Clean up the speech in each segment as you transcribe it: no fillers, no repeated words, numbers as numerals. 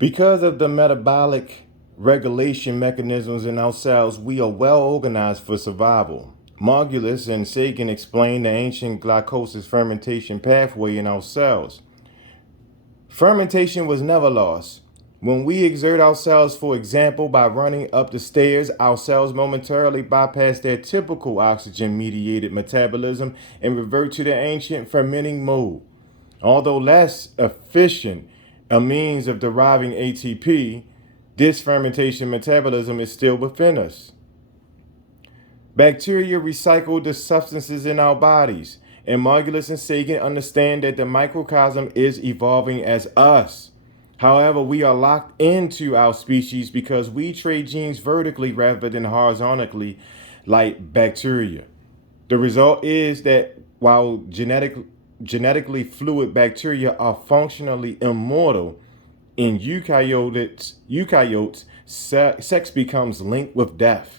Because of the metabolic regulation mechanisms in our cells, we are well organized for survival. Margulis and Sagan explained the ancient glycolysis fermentation pathway in our cells. Fermentation was never lost. When we exert ourselves, for example, by running up the stairs, our cells momentarily bypass their typical oxygen mediated metabolism and revert to the ancient fermenting mode. Although less efficient a means of deriving ATP, this fermentation metabolism is still within us. Bacteria recycle the substances in our bodies, and Margulis and Sagan understand that the microcosm is evolving as us. However, we are locked into our species because we trade genes vertically rather than horizontally like bacteria. The result is that while genetically fluid bacteria are functionally immortal, in eukaryotes, sex becomes linked with death.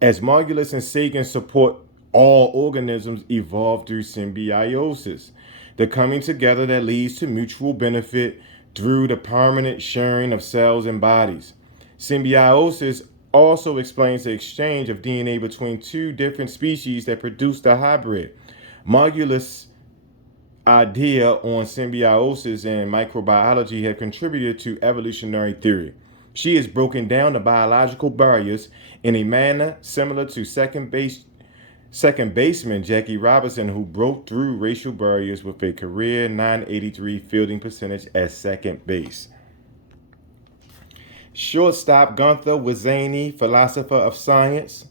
As Margulis and Sagan support, all organisms evolve through symbiosis, the coming together that leads to mutual benefit through the permanent sharing of cells and bodies. Symbiosis also explains the exchange of DNA between two different species that produce the hybrid. Margulis' idea on symbiosis and microbiology have contributed to evolutionary theory. She has broken down the biological barriers in a manner similar to second baseman Jackie Robinson, who broke through racial barriers with a career .983 fielding percentage at second base. Shortstop Gunther Wisany, philosopher of science.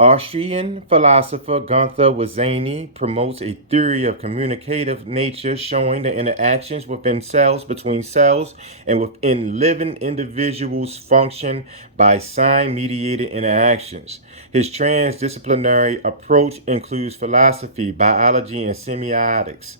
Austrian philosopher Gunther Wisany promotes a theory of communicative nature showing the interactions within cells, between cells, and within living individuals function by sign-mediated interactions. His transdisciplinary approach includes philosophy, biology, and semiotics.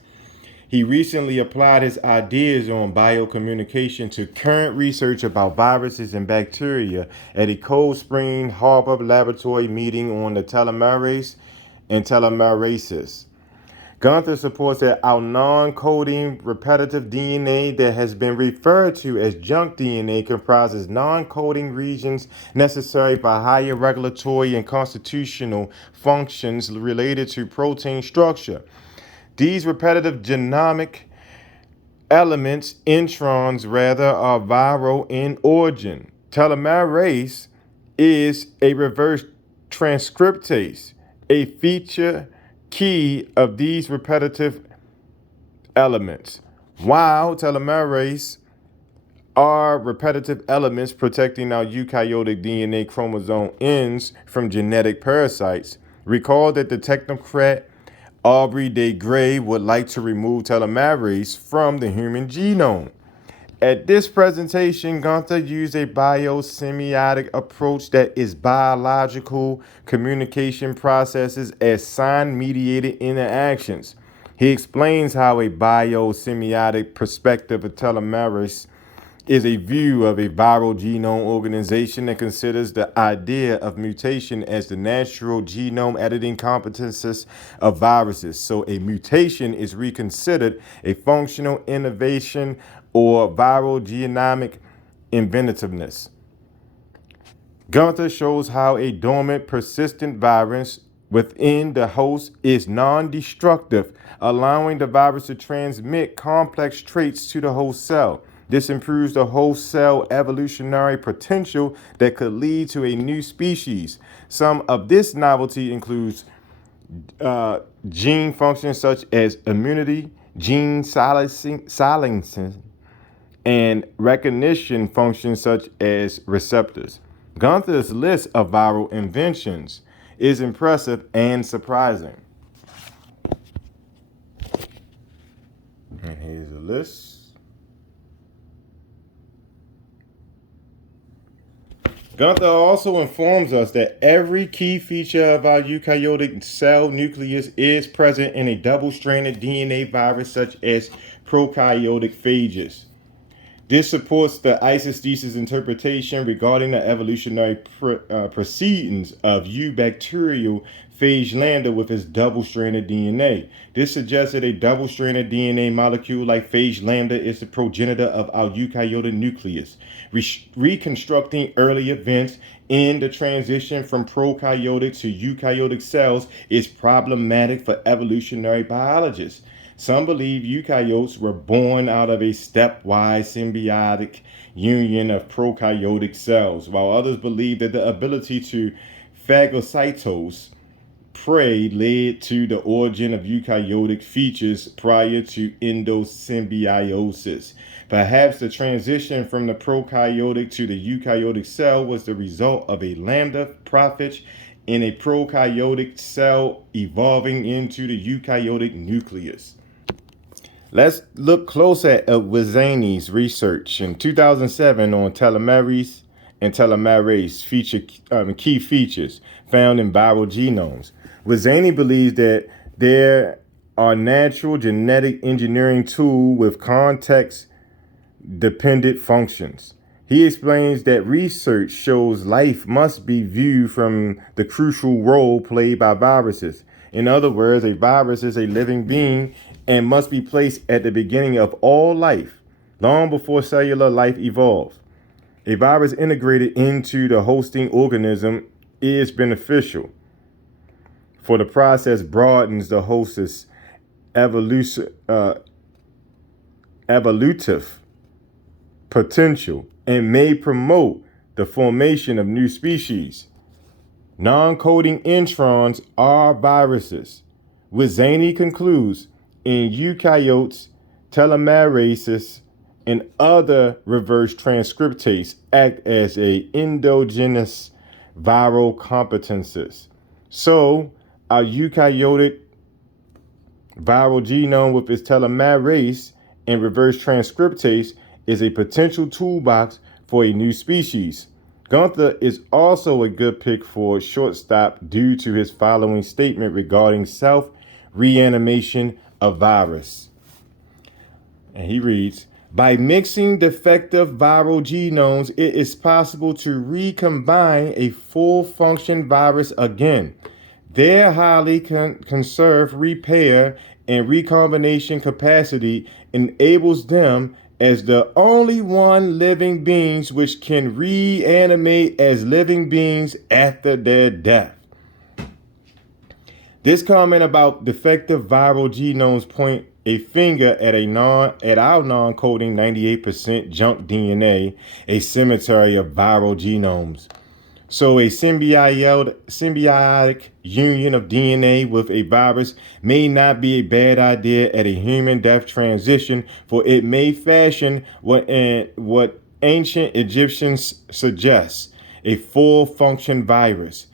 He recently applied his ideas on biocommunication to current research about viruses and bacteria at a Cold Spring Harbor laboratory meeting on the telomerase and telomerases. Gunther supports that our non-coding repetitive DNA that has been referred to as junk DNA comprises non-coding regions necessary for higher regulatory and constitutional functions related to protein structure. These repetitive genomic elements, introns rather, are viral in origin. Telomerase is a reverse transcriptase, a feature key of these repetitive elements. While telomerase are repetitive elements protecting our eukaryotic DNA chromosome ends from genetic parasites, recall that the technocrat Aubrey de Grey would like to remove telomerase from the human genome. At this presentation, Gunther used a biosemiotic approach that is biological communication processes as sign-mediated interactions. He explains how a biosemiotic perspective of telomerase is a view of a viral genome organization that considers the idea of mutation as the natural genome editing competences of viruses. So a mutation is reconsidered a functional innovation or viral genomic inventiveness. Gunther shows how a dormant, persistent virus within the host is non-destructive, allowing the virus to transmit complex traits to the host cell. This improves the host cell evolutionary potential that could lead to a new species. Some of this novelty includes gene functions such as immunity, gene silencing, and recognition functions such as receptors. Gunther's list of viral inventions is impressive and surprising. And here's a list. Gunther also informs us that every key feature of our eukaryotic cell nucleus is present in a double-stranded DNA virus such as prokaryotic phages. This supports the isosthesis interpretation regarding the evolutionary proceedings of eubacterial phage lambda with its double-stranded DNA. This suggests that a double-stranded DNA molecule like phage lambda is the progenitor of our eukaryotic nucleus, reconstructing early events in the transition from prokaryotic to eukaryotic cells is problematic for evolutionary biologists. Some believe eukaryotes were born out of a stepwise symbiotic union of prokaryotic cells, while others believe that the ability to phagocytose prey led to the origin of eukaryotic features prior to endosymbiosis. Perhaps the transition from the prokaryotic to the eukaryotic cell was the result of a lambda prophage in a prokaryotic cell evolving into the eukaryotic nucleus. Let's look close at Wizani's research in 2007 on telomerase and telomerase key features found in viral genomes. Wizani believes that there are natural genetic engineering tools with context-dependent functions. He explains that research shows life must be viewed from the crucial role played by viruses. In other words, a virus is a living being and must be placed at the beginning of all life, long before cellular life evolves. A virus integrated into the hosting organism is beneficial, for the process broadens the host's evolutive potential and may promote the formation of new species. Non-coding introns are viruses. Wizani concludes, in eukaryotes, telomerases and other reverse transcriptase act as endogenous viral competences. So, our eukaryotic viral genome with its telomerase and reverse transcriptase is a potential toolbox for a new species. Gunther is also a good pick for shortstop due to his following statement regarding self-reanimation of virus. And he reads, by mixing defective viral genomes, it is possible to recombine a full-function virus again. Their highly conserved repair and recombination capacity enables them as the only one living beings which can reanimate as living beings after their death. This comment about defective viral genomes point a finger at our non-coding 98% junk DNA, a cemetery of viral genomes. So a symbiotic union of DNA with a virus may not be a bad idea at a human death transition, for it may fashion what ancient Egyptians suggest, a full function virus.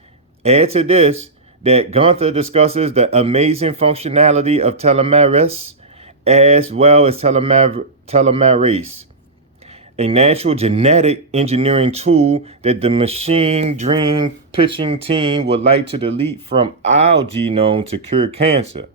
Add to this that Gunther discusses the amazing functionality of telomerase as well as telomerase, a natural genetic engineering tool that the machine dream pitching team would like to delete from our genome to cure cancer.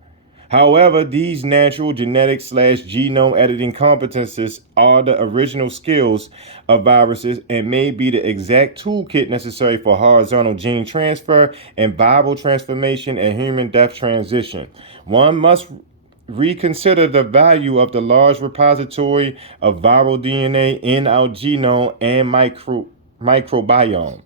However, these natural genetic / genome editing competences are the original skills of viruses and may be the exact toolkit necessary for horizontal gene transfer and viral transformation and human death transition. One must reconsider the value of the large repository of viral DNA in our genome and microbiome.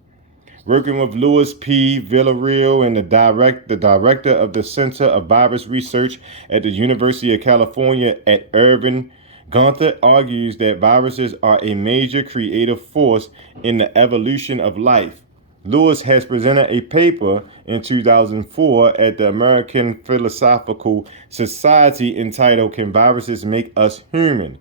Working with Louis P. Villarreal and the director of the Center of Virus Research at the University of California at Irvine, Gunther argues that viruses are a major creative force in the evolution of life. Lewis has presented a paper in 2004 at the American Philosophical Society entitled, Can Viruses Make Us Human?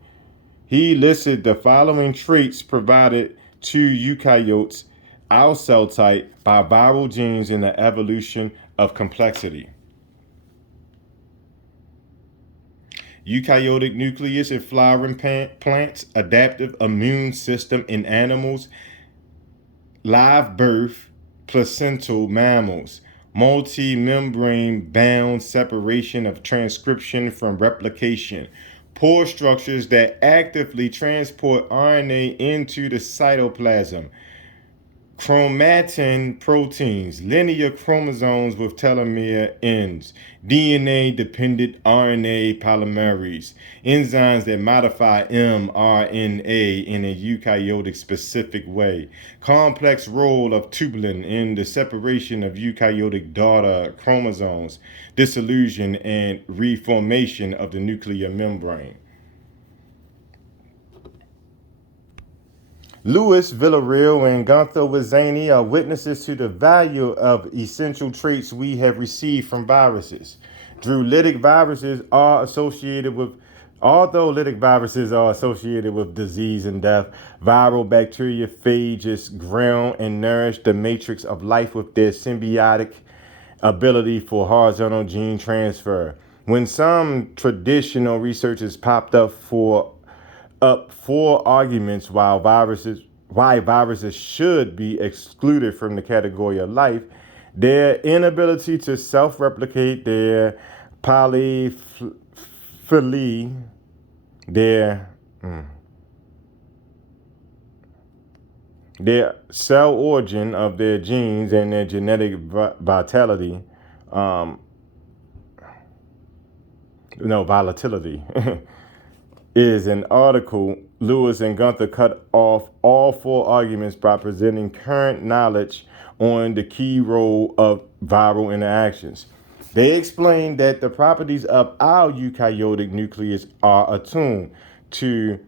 He listed the following traits provided to eukaryotes, our cell type, by viral genes in the evolution of complexity. Eukaryotic nucleus in flowering plants, adaptive immune system in animals, live birth, placental mammals, multi-membrane bound separation of transcription from replication, pore structures that actively transport RNA into the cytoplasm. Chromatin proteins, linear chromosomes with telomere ends, DNA dependent RNA polymerase, enzymes that modify mRNA in a eukaryotic specific way, complex role of tubulin in the separation of eukaryotic daughter chromosomes, dissolution and reformation of the nuclear membrane. Louis Villarreal and Gunther Wizani are witnesses to the value of essential traits we have received from viruses. Drulitic viruses are associated with Although lytic viruses are associated with disease and death, viral bacteriophages ground and nourish the matrix of life with their symbiotic ability for horizontal gene transfer. When some traditional researchers popped up four arguments why viruses should be excluded from the category of life, their inability to self-replicate, their polyphyly, their their cell origin of their genes and their genetic vitality, um, no volatility. Is an article. Lewis and Gunther cut off all four arguments by presenting current knowledge on the key role of viral interactions. They explained that the properties of our eukaryotic nucleus are attuned to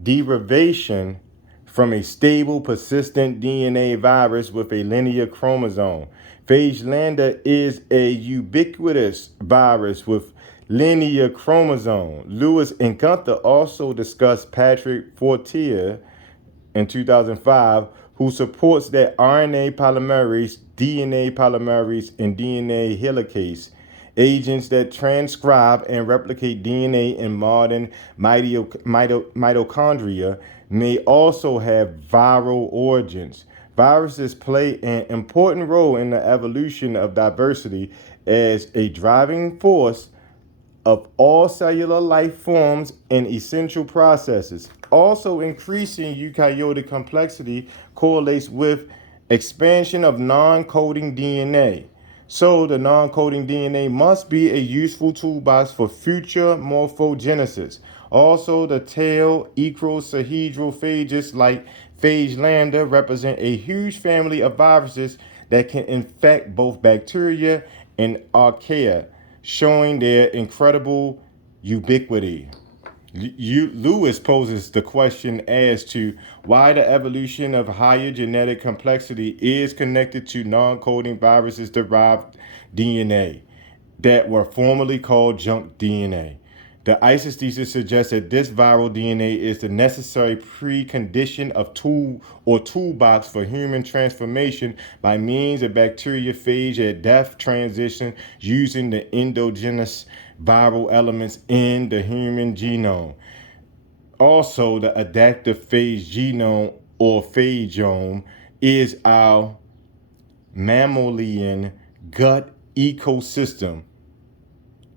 derivation from a stable, persistent DNA virus with a linear chromosome. Phage lambda is a ubiquitous virus with linear chromosome. Lewis and Gunther also discussed Patrick Fortier in 2005, who supports that RNA polymerase, DNA polymerase, and DNA helicase, agents that transcribe and replicate DNA in modern mitochondria, may also have viral origins. Viruses play an important role in the evolution of diversity as a driving force of all cellular life forms and essential processes. Also, increasing eukaryotic complexity correlates with expansion of non-coding DNA. So, the non-coding DNA must be a useful toolbox for future morphogenesis. Also, the tail icosahedral phages like phage lambda represent a huge family of viruses that can infect both bacteria and archaea, showing their incredible ubiquity. Lewis poses the question as to why the evolution of higher genetic complexity is connected to non-coding viruses derived DNA that were formerly called junk DNA. The isosthesis suggests that this viral DNA is the necessary precondition of toolbox for human transformation by means of bacteriophage at death transition using the endogenous viral elements in the human genome. Also, the adaptive phage genome or phagome is our mammalian gut ecosystem,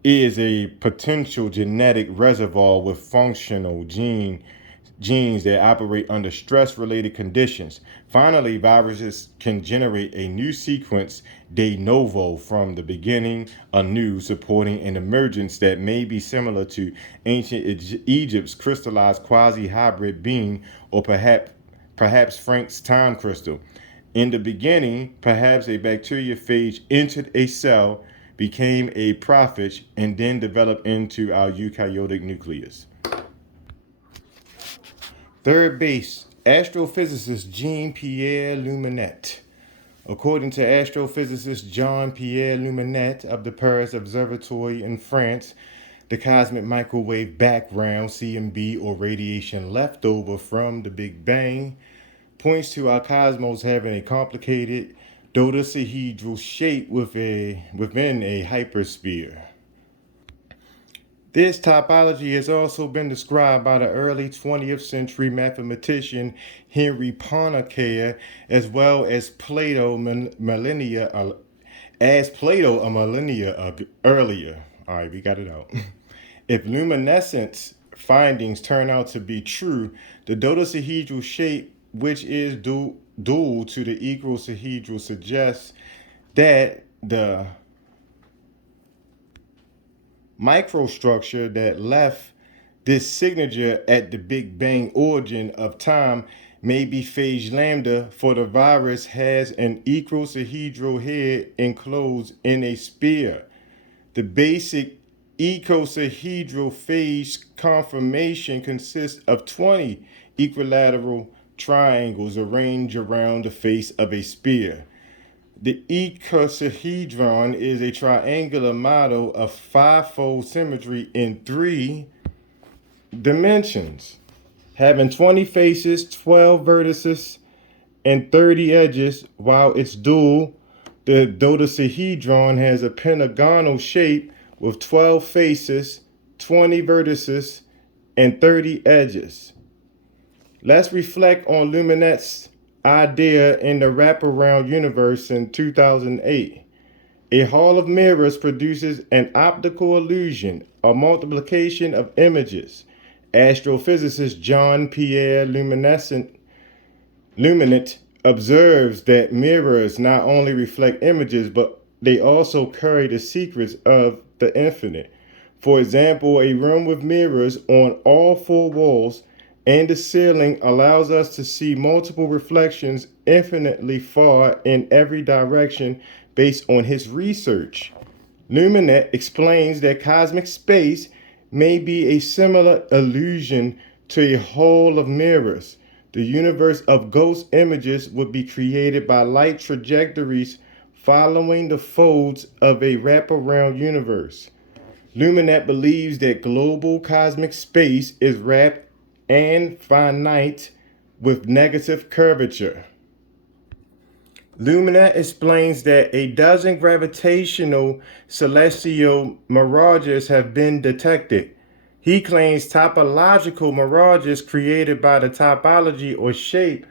is a potential genetic reservoir with functional genes that operate under stress-related conditions. Finally, viruses can generate a new sequence de novo from the beginning anew, supporting an emergence that may be similar to ancient Egypt's crystallized quasi-hybrid being, or perhaps Frank's time crystal. In the beginning, perhaps a bacteriophage entered a cell, became a prophage, and then developed into our eukaryotic nucleus. Third base, astrophysicist Jean-Pierre Luminet. According to astrophysicist Jean-Pierre Luminet of the Paris Observatory in France, the cosmic microwave background, CMB, or radiation left over from the Big Bang, points to our cosmos having a complicated dodecahedral shape within a hypersphere. This topology has also been described by the early 20th century mathematician Henri Poincaré, as well as Plato a millennia earlier. All right, we got it out. If luminescence findings turn out to be true, the dodecahedral shape, which is dual to the icosahedral, suggests that the microstructure that left this signature at the Big Bang origin of time may be phage lambda, for the virus has an icosahedral head enclosed in a sphere. The basic icosahedral phage conformation consists of 20 equilateral triangles arranged around the face of a sphere. The icosahedron is a triangular model of fivefold symmetry in 3 dimensions, having 20 faces, 12 vertices, and 30 edges, while its dual, the dodecahedron, has a pentagonal shape with 12 faces, 20 vertices, and 30 edges. Let's reflect on Luminet's idea in the wraparound universe in 2008. A hall of mirrors produces an optical illusion, a multiplication of images. Astrophysicist Jean-Pierre Luminet observes that mirrors not only reflect images, but they also carry the secrets of the infinite. For example, a room with mirrors on all four walls and the ceiling allows us to see multiple reflections infinitely far in every direction based on his research. Luminet explains that cosmic space may be a similar illusion to a hall of mirrors. The universe of ghost images would be created by light trajectories following the folds of a wraparound universe. Luminet believes that global cosmic space is wrapped and finite with negative curvature. Luminet explains that a dozen gravitational celestial mirages have been detected. He claims topological mirages created by the topology or shape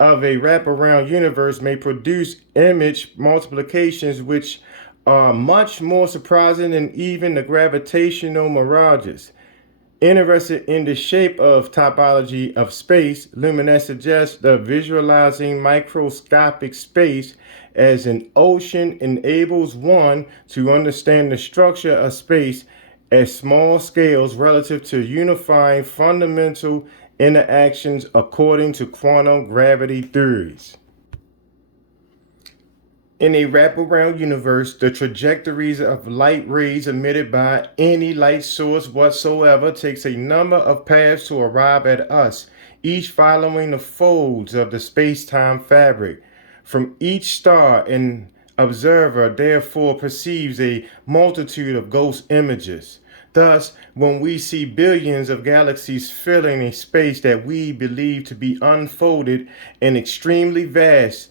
of a wraparound universe may produce image multiplications which are much more surprising than even the gravitational mirages. Interested in the shape of topology of space, Luminet suggests that visualizing microscopic space as an ocean enables one to understand the structure of space at small scales relative to unifying fundamental interactions according to quantum gravity theories. In a wraparound universe, the trajectories of light rays emitted by any light source whatsoever takes a number of paths to arrive at us, each following the folds of the space-time fabric. From each star, an observer therefore perceives a multitude of ghost images. Thus, when we see billions of galaxies filling a space that we believe to be unfolded and extremely vast,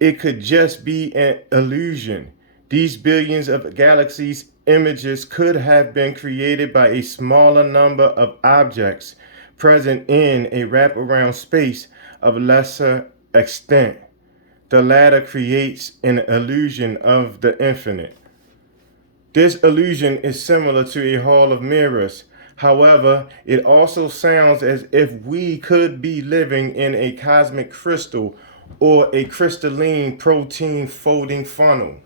it could just be an illusion. These billions of galaxies images could have been created by a smaller number of objects present in a wraparound space of lesser extent. The latter creates an illusion of the infinite. This illusion is similar to a hall of mirrors. However, it also sounds as if we could be living in a cosmic crystal or a crystalline protein folding funnel.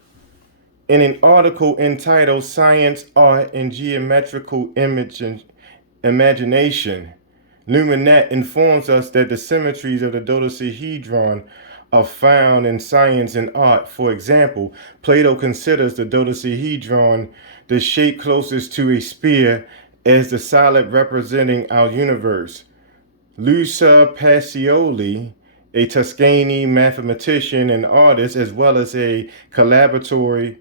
In an article entitled Science, Art, and Geometrical Imagination, Luminet informs us that the symmetries of the dodecahedron are found in science and art. For example, Plato considers the dodecahedron, the shape closest to a sphere, as the solid representing our universe. Luca Pacioli, a Tuscany mathematician and artist, as well as a collaborator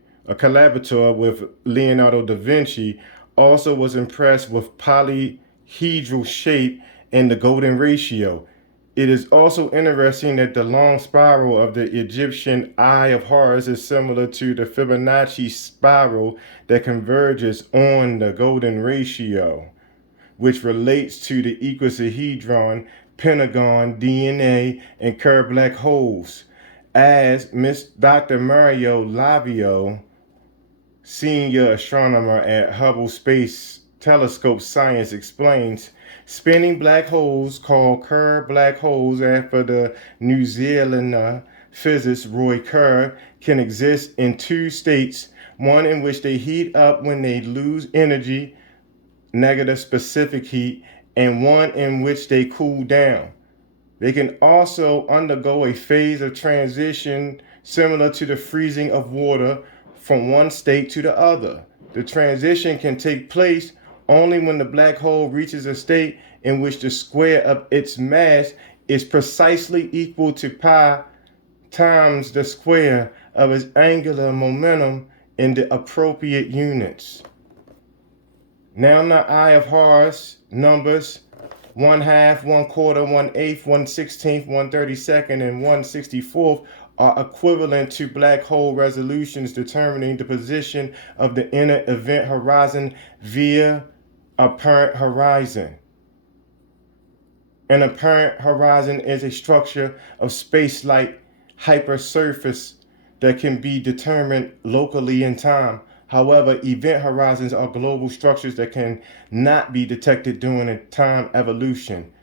with Leonardo da Vinci, also was impressed with polyhedral shape and the golden ratio. It is also interesting that the long spiral of the Egyptian Eye of Horus is similar to the Fibonacci spiral that converges on the golden ratio, which relates to the icosahedron, pentagon, DNA, and curved black holes. As Dr. Mario Lavio senior astronomer at Hubble Space Telescope Science, explains spinning black holes, called Kerr black holes after the New Zealander physicist Roy Kerr, can exist in two states: one in which they heat up when they lose energy, negative specific heat, and one in which they cool down. They can also undergo a phase of transition similar to the freezing of water from one state to the other. The transition can take place only when the black hole reaches a state in which the square of its mass is precisely equal to pi times the square of its angular momentum in the appropriate units. Now in the eye of Horus, numbers 1/2, 1/4, 1/8, 1/16, 1/32, and 1/64 are equivalent to black hole resolutions determining the position of the inner event horizon via apparent horizon. An apparent horizon is a structure of space-like hypersurface that can be determined locally in time. However, event horizons are global structures that can not be detected during a time evolution.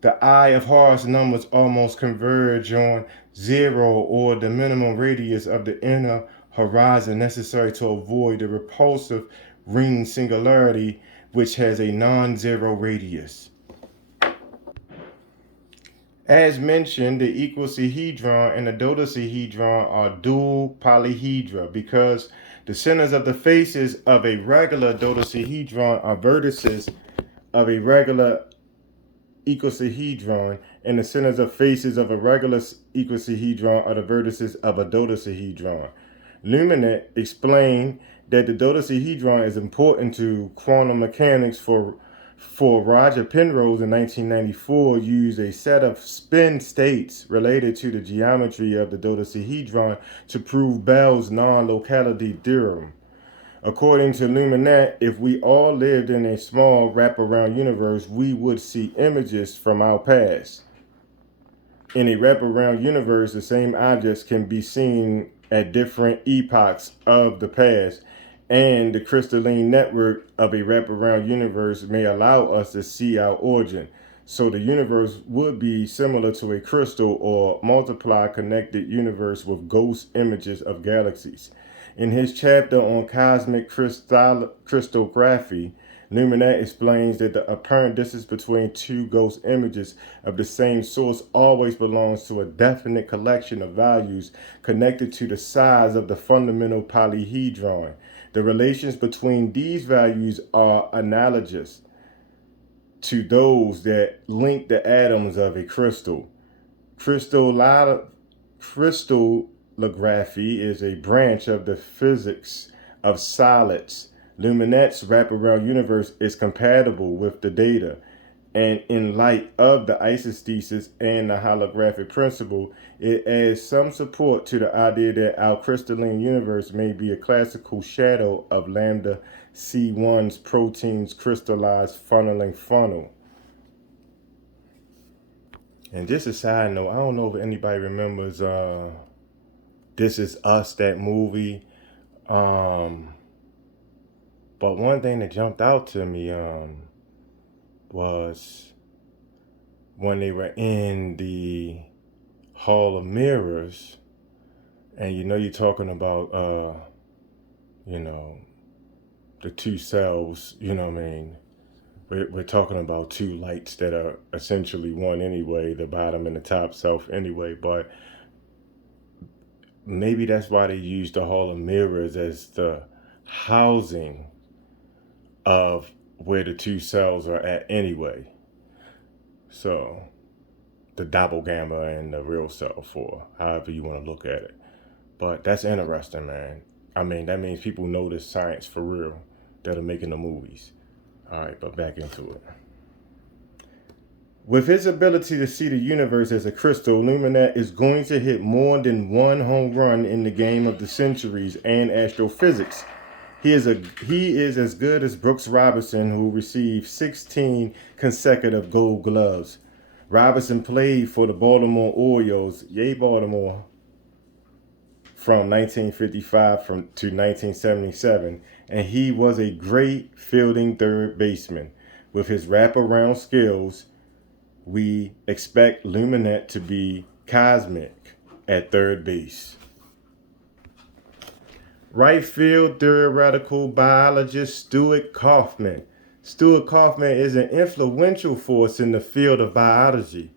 The eye of Horus numbers almost converge on zero, or the minimum radius of the inner horizon necessary to avoid the repulsive ring singularity, which has a non-zero radius. As mentioned, the icosahedron and the dodecahedron are dual polyhedra because the centers of the faces of a regular dodecahedron are vertices of a regular icosahedron, and the centers of faces of a regular icosahedron are the vertices of a dodecahedron. Luminet explained that the dodecahedron is important to quantum mechanics for Roger Penrose in 1994 used a set of spin states related to the geometry of the dodecahedron to prove Bell's non-locality theorem. According to Luminet, if we all lived in a small wraparound universe, we would see images from our past. In a wraparound universe, the same objects can be seen at different epochs of the past, and the crystalline network of a wraparound universe may allow us to see our origin. So the universe would be similar to a crystal or multiply connected universe with ghost images of galaxies. In his chapter on cosmic crystallography, Luminet explains that the apparent distance between two ghost images of the same source always belongs to a definite collection of values connected to the size of the fundamental polyhedron. The relations between these values are analogous to those that link the atoms of a crystal. Crystallography is a branch of the physics of solids. Luminet's wraparound universe is compatible with the data, and in light of the isosthesis and the holographic principle, it adds some support to the idea that our crystalline universe may be a classical shadow of lambda C1's protein's crystallized funneling funnel. And just a side note, I don't know if anybody remembers This Is Us, that movie. But one thing that jumped out to me was when they were in the Hall of Mirrors, and you're talking about the two selves, we're talking about two lights that are essentially one anyway, the bottom and the top self anyway, but maybe that's why they use the Hall of Mirrors as the housing of where the two cells are at anyway. So the doppelganger and the real self, or however you want to look at it. But that's interesting, man. I mean, that means people know this science for real that are making the movies. All right, but back into it. With his ability to see the universe as a crystal, Luminet is going to hit more than one home run in the game of the centuries and astrophysics. He is as good as Brooks Robinson, who received 16 consecutive Gold Gloves. Robinson played for the Baltimore Orioles, yay Baltimore, from 1955 to 1977, and he was a great fielding third baseman. With his wraparound skills, we expect Luminet to be cosmic at third base. Right field theoretical biologist Stuart Kaufman. Stuart Kaufman is an influential force in the field of biology.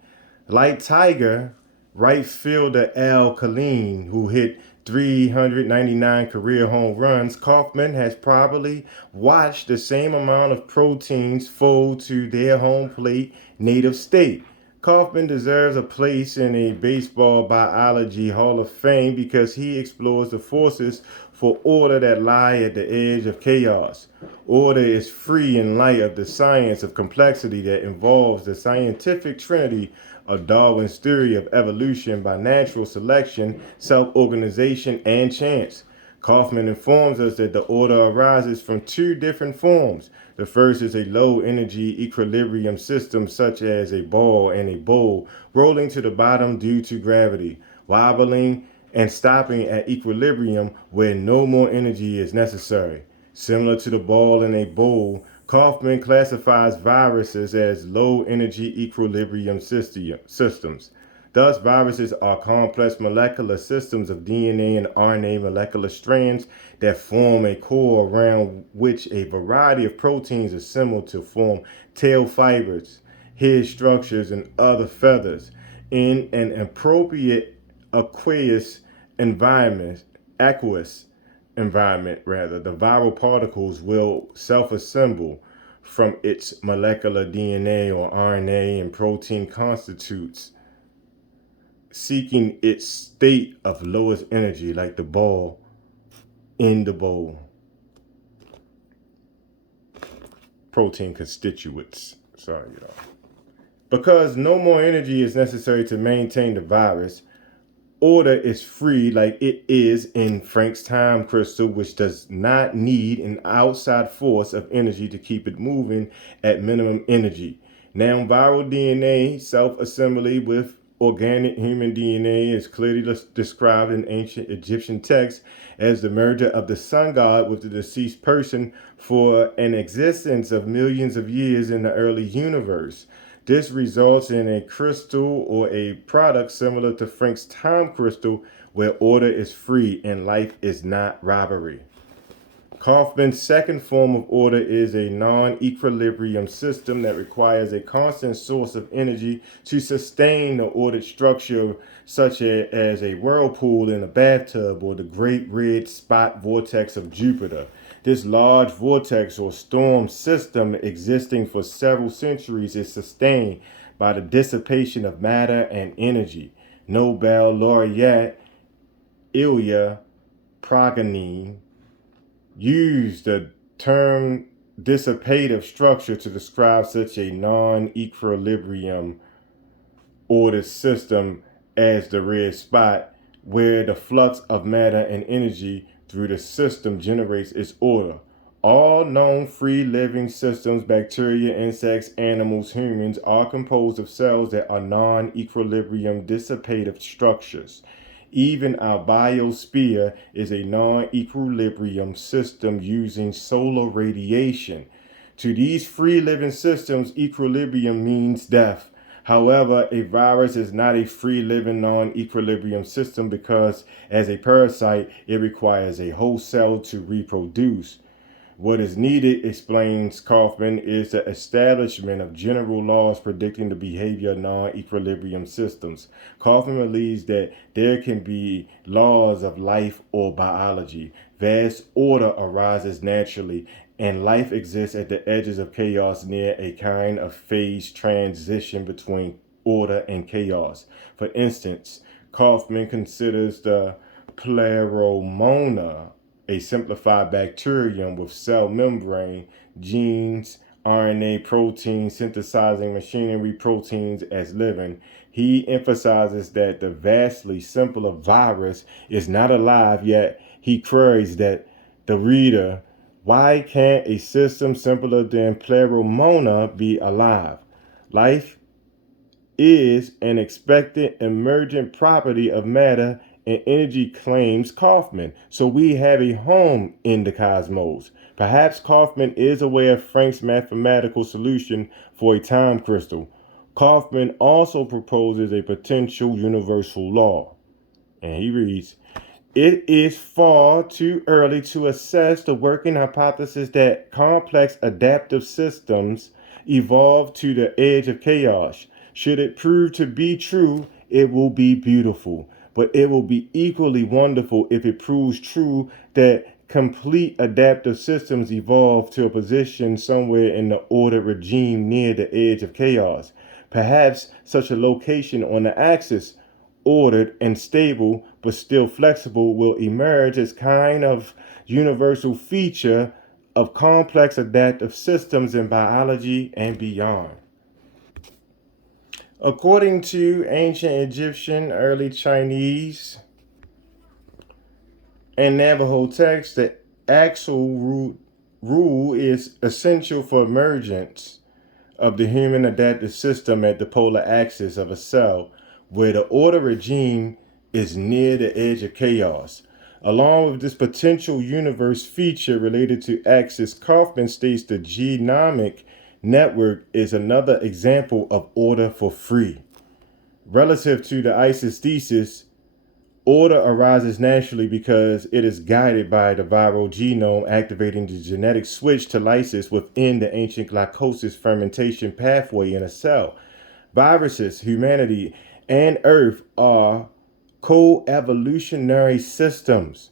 Like Tiger, right fielder Al Kaline, who hit 399 career home runs, Kaufman has probably watched the same amount of proteins fold to their home plate native state. Kaufman deserves a place in a baseball biology hall of fame because he explores the forces for order that lie at the edge of chaos. Order is free in light of the science of complexity that involves the scientific trinity of Darwin's theory of evolution by natural selection, self-organization, and chance. Kaufman informs us that the order arises from two different forms. The first is a low energy equilibrium system, such as a ball and a bowl, rolling to the bottom due to gravity, wobbling and stopping at equilibrium where no more energy is necessary. Similar to the ball in a bowl, Kaufman classifies viruses as low energy equilibrium systems. Thus, viruses are complex molecular systems of DNA and RNA molecular strands that form a core around which a variety of proteins assemble to form tail fibers, hair structures, and other feathers. In an appropriate aqueous aqueous environment, the viral particles will self-assemble from its molecular DNA or RNA and protein constitutes, seeking its state of lowest energy, like the ball in the bowl. Protein constituents. Sorry, y'all. Because no more energy is necessary to maintain the virus, order is free like it is in Frank's time crystal, which does not need an outside force of energy to keep it moving at minimum energy. Now, viral DNA self-assembly with organic human DNA is clearly described in ancient Egyptian texts as the merger of the sun god with the deceased person for an existence of millions of years in the early universe. This results in a crystal or a product similar to Frank's time crystal, where order is free and life is not robbery. Kaufman's second form of order is a non-equilibrium system that requires a constant source of energy to sustain the ordered structure, such as a whirlpool in a bathtub or the great red spot vortex of Jupiter. This large vortex or storm system, existing for several centuries, is sustained by the dissipation of matter and energy. Nobel laureate Ilya Prigogine used the term dissipative structure to describe such a non-equilibrium ordered system as the red spot, where the flux of matter and energy through the system generates its order. All known free living systems, bacteria, insects, animals, humans, are composed of cells that are non-equilibrium dissipative structures. Even our biosphere is a non-equilibrium system using solar radiation. To these free living systems, equilibrium means death. However, a virus is not a free living non-equilibrium system because, as a parasite, it requires a host cell to reproduce. What is needed, explains Kaufman, is the establishment of general laws predicting the behavior of non-equilibrium systems. Kaufman believes that there can be laws of life or biology. Vast order arises naturally, and life exists at the edges of chaos near a kind of phase transition between order and chaos. For instance, Kaufman considers the Pleromona a simplified bacterium with cell membrane, genes, RNA, protein synthesizing machinery, proteins as living. He emphasizes that the vastly simpler virus is not alive, yet he queries that the reader, why can't a system simpler than Pleromona be alive? Life is an expected emergent property of matter and energy, claims Kaufman. So we have a home in the cosmos. Perhaps Kaufman is aware of Frank's mathematical solution for a time crystal. Kaufman also proposes a potential universal law. And he reads, it is far too early to assess the working hypothesis that complex adaptive systems evolve to the edge of chaos. Should it prove to be true, it will be beautiful, but it will be equally wonderful if it proves true that complete adaptive systems evolve to a position somewhere in the ordered regime near the edge of chaos. Perhaps such a location on the axis, ordered and stable but still flexible, will emerge as kind of universal feature of complex adaptive systems in biology and beyond. According to ancient Egyptian, early Chinese, and Navajo texts, the axial rule is essential for emergence of the human adaptive system at the polar axis of a cell, where the order regime is near the edge of chaos. Along with this potential universe feature related to axis, Kaufman states the genomic network is another example of order for free. Relative to the ISIS thesis, order arises naturally because it is guided by the viral genome activating the genetic switch to lysis within the ancient glycolysis fermentation pathway in a cell. Viruses, humanity, and Earth are co-evolutionary systems.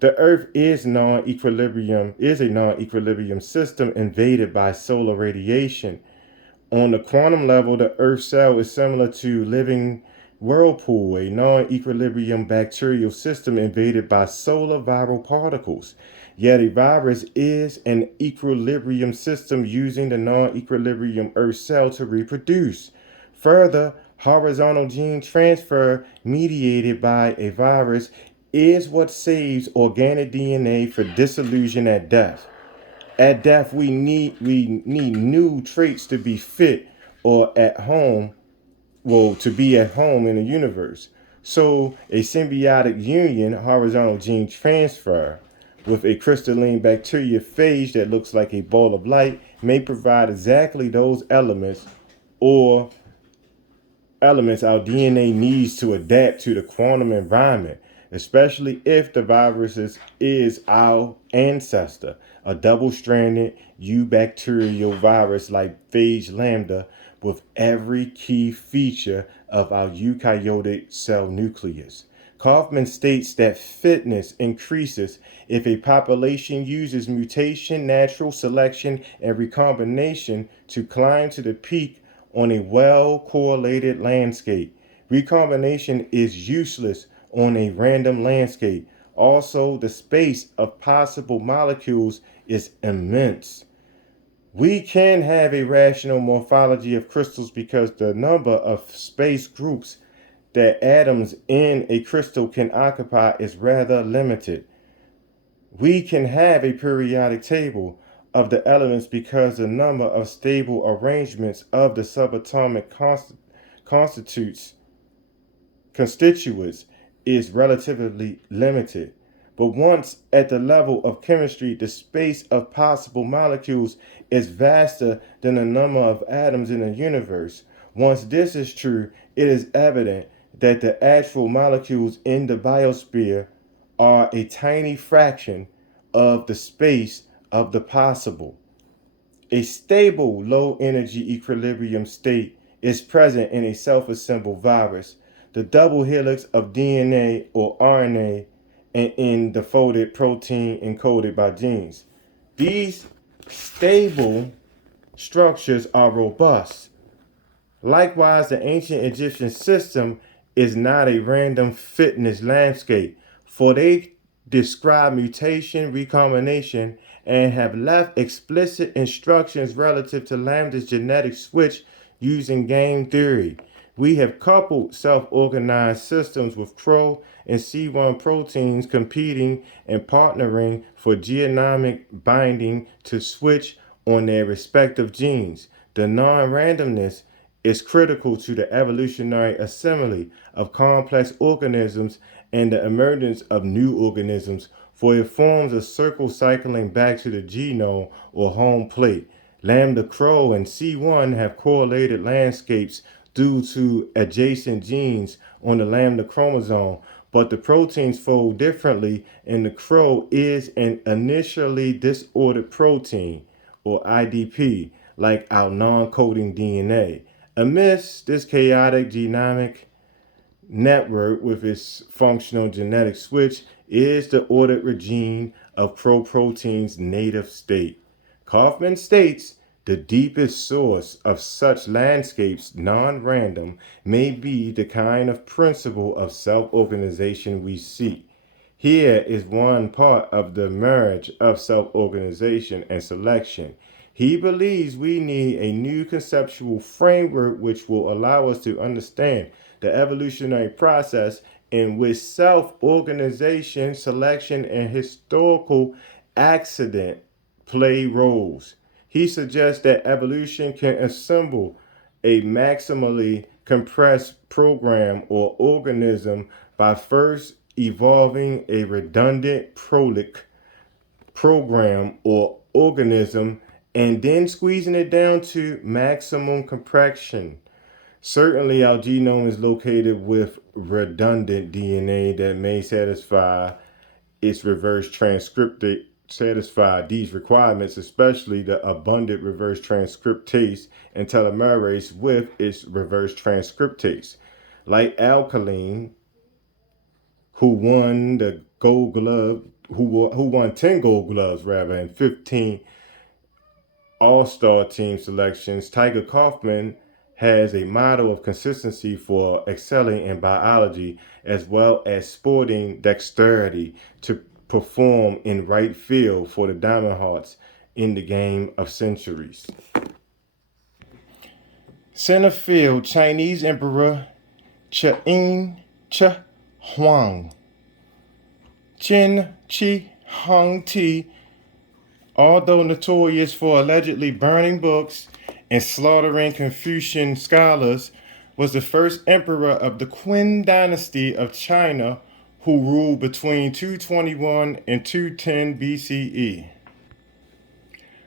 The Earth is a non-equilibrium system invaded by solar radiation. On the quantum level, the Earth cell is similar to living whirlpool, a non-equilibrium bacterial system invaded by solar viral particles. Yet a virus is an equilibrium system using the non-equilibrium Earth cell to reproduce. Further, horizontal gene transfer mediated by a virus is what saves organic DNA for dissolution at death. At death, we need new traits to be fit or at home, to be at home in the universe. So a symbiotic union, horizontal gene transfer, with a crystalline bacteriophage that looks like a ball of light may provide exactly those or elements our DNA needs to adapt to the quantum environment, especially if the virus is our ancestor, a double-stranded eubacterial virus like phage lambda with every key feature of our eukaryotic cell nucleus. Kaufman states that fitness increases if a population uses mutation, natural selection, and recombination to climb to the peak on a well-correlated landscape. Recombination is useless on a random landscape. Also, the space of possible molecules is immense. We can have a rational morphology of crystals because the number of space groups that atoms in a crystal can occupy is rather limited. We can have a periodic table of the elements because the number of stable arrangements of the subatomic constitutes constituents is relatively limited. But once at the level of chemistry, the space of possible molecules is vaster than the number of atoms in the universe. Once this is true, it is evident that the actual molecules in the biosphere are a tiny fraction of the space of the possible. A stable low energy equilibrium state is present in a self assembled virus, the double helix of DNA or RNA, and in the folded protein encoded by genes. These stable structures are robust. Likewise, the ancient Egyptian system is not a random fitness landscape, for they describe mutation, recombination, and have left explicit instructions relative to lambda's genetic switch using game theory. We have coupled self-organized systems with CRO and C1 proteins competing and partnering for genomic binding to switch on their respective genes. The non-randomness is critical to the evolutionary assembly of complex organisms and the emergence of new organisms, for it forms a circle cycling back to the genome or home plate. Lambda Crow and C1 have correlated landscapes due to adjacent genes on the lambda chromosome, but the proteins fold differently, and the crow is an initially disordered protein, or IDP, like our non coding DNA. Amidst this chaotic genomic network with its functional genetic switch is the ordered regime of proprotein's native state. Kaufman states the deepest source of such landscapes, non random, may be the kind of principle of self organization we seek. Here is one part of the marriage of self organization and selection. He believes we need a new conceptual framework which will allow us to understand the evolutionary process in which self organization, selection, and historical accident play roles. He suggests that evolution can assemble a maximally compressed program or organism by first evolving a redundant prolific program or organism and then squeezing it down to maximum compression. Certainly, our genome is located with redundant DNA that may satisfy its reverse transcriptase, satisfy these requirements, especially the abundant reverse transcriptase and telomerase with its reverse transcriptase. Like alkaline, who won the gold glove, who won 10 gold gloves rather, and 15 all-star team selections, Tiger Kaufman has a model of consistency for excelling in biology as well as sporting dexterity to perform in right field for the Diamond Hearts in the game of centuries. Center field, Chinese Emperor Ch.18 Ch.18, although notorious for allegedly burning books and slaughtering Confucian scholars, was the first emperor of the Qin dynasty of China who ruled between 221 and 210 BCE.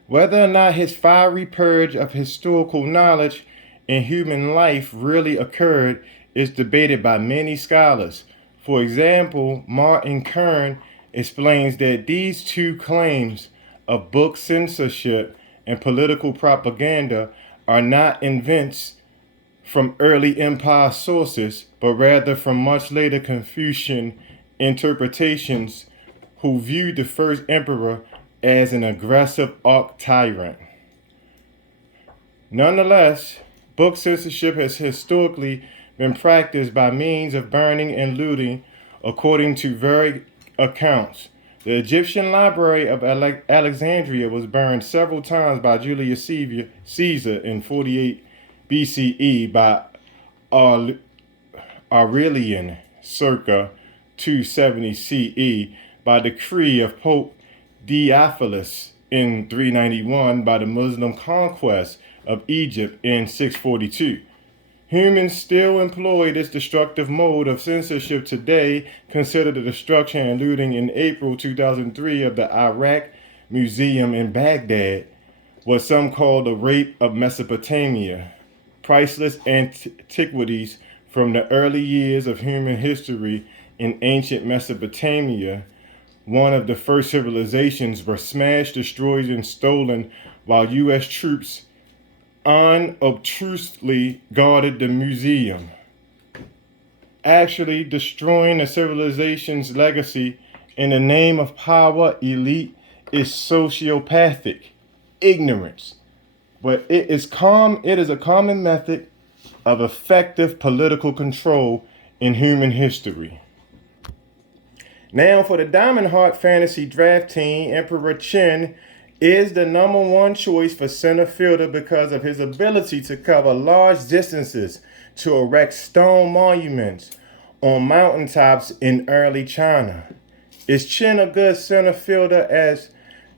Whether or not his fiery purge of historical knowledge and human life really occurred is debated by many scholars. For example, Martin Kern explains that these two claims of book censorship and political propaganda are not invents from early empire sources, but rather from much later Confucian interpretations who viewed the first emperor as an aggressive arch-tyrant. Nonetheless, book censorship has historically been practiced by means of burning and looting, according to varied accounts. The Egyptian library of Alexandria was burned several times by Julius Caesar in 48 BCE, by Aurelian circa 270 CE, by decree of Pope Theophilus in 391, by the Muslim conquest of Egypt in 642. Humans still employ this destructive mode of censorship today. Consider the destruction and looting in April 2003 of the Iraq Museum in Baghdad, what some call the rape of Mesopotamia. Priceless antiquities from the early years of human history in ancient Mesopotamia, one of the first civilizations, were smashed, destroyed, and stolen while U.S. troops unobtrusively guarded the museum, actually destroying the civilization's legacy in the name of power. Elite is sociopathic ignorance, but it is a common method of effective political control in human history. Now, for the Diamond Heart Fantasy Draft Team, Emperor Chen is the number one choice for center fielder because of his ability to cover large distances to erect stone monuments on mountaintops in early China. Is Chen a good center fielder as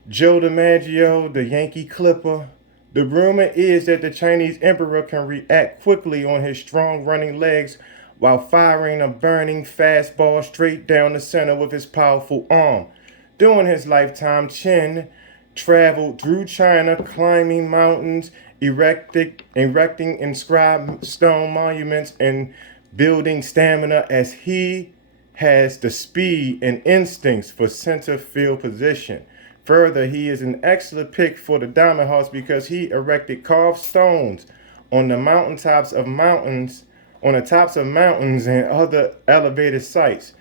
Joe DiMaggio, the Yankee Clipper? The rumor is that the Chinese emperor can react quickly on his strong running legs while firing a burning fastball straight down the center with his powerful arm. During his lifetime, Chen traveled through China, climbing mountains, erecting inscribed stone monuments, and building stamina as he has the speed and instincts for center field position. Further, he is an excellent pick for the Diamond House because he erected carved stones on the tops of mountains and other elevated sites.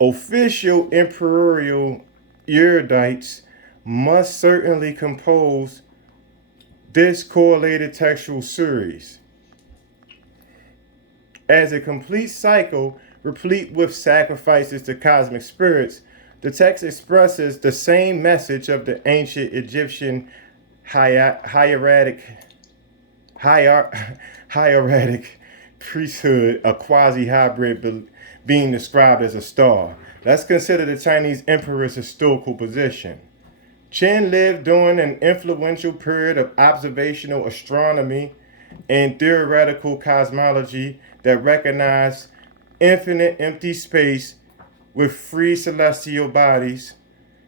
Official imperial erudites must certainly compose this correlated textual series as a complete cycle replete with sacrifices to cosmic spirits. The text expresses the same message of the ancient Egyptian hieratic priesthood, a quasi-hybrid being described as a star. Let's consider the Chinese emperor's historical position. Chen lived during an influential period of observational astronomy and theoretical cosmology that recognized infinite empty space with free celestial bodies.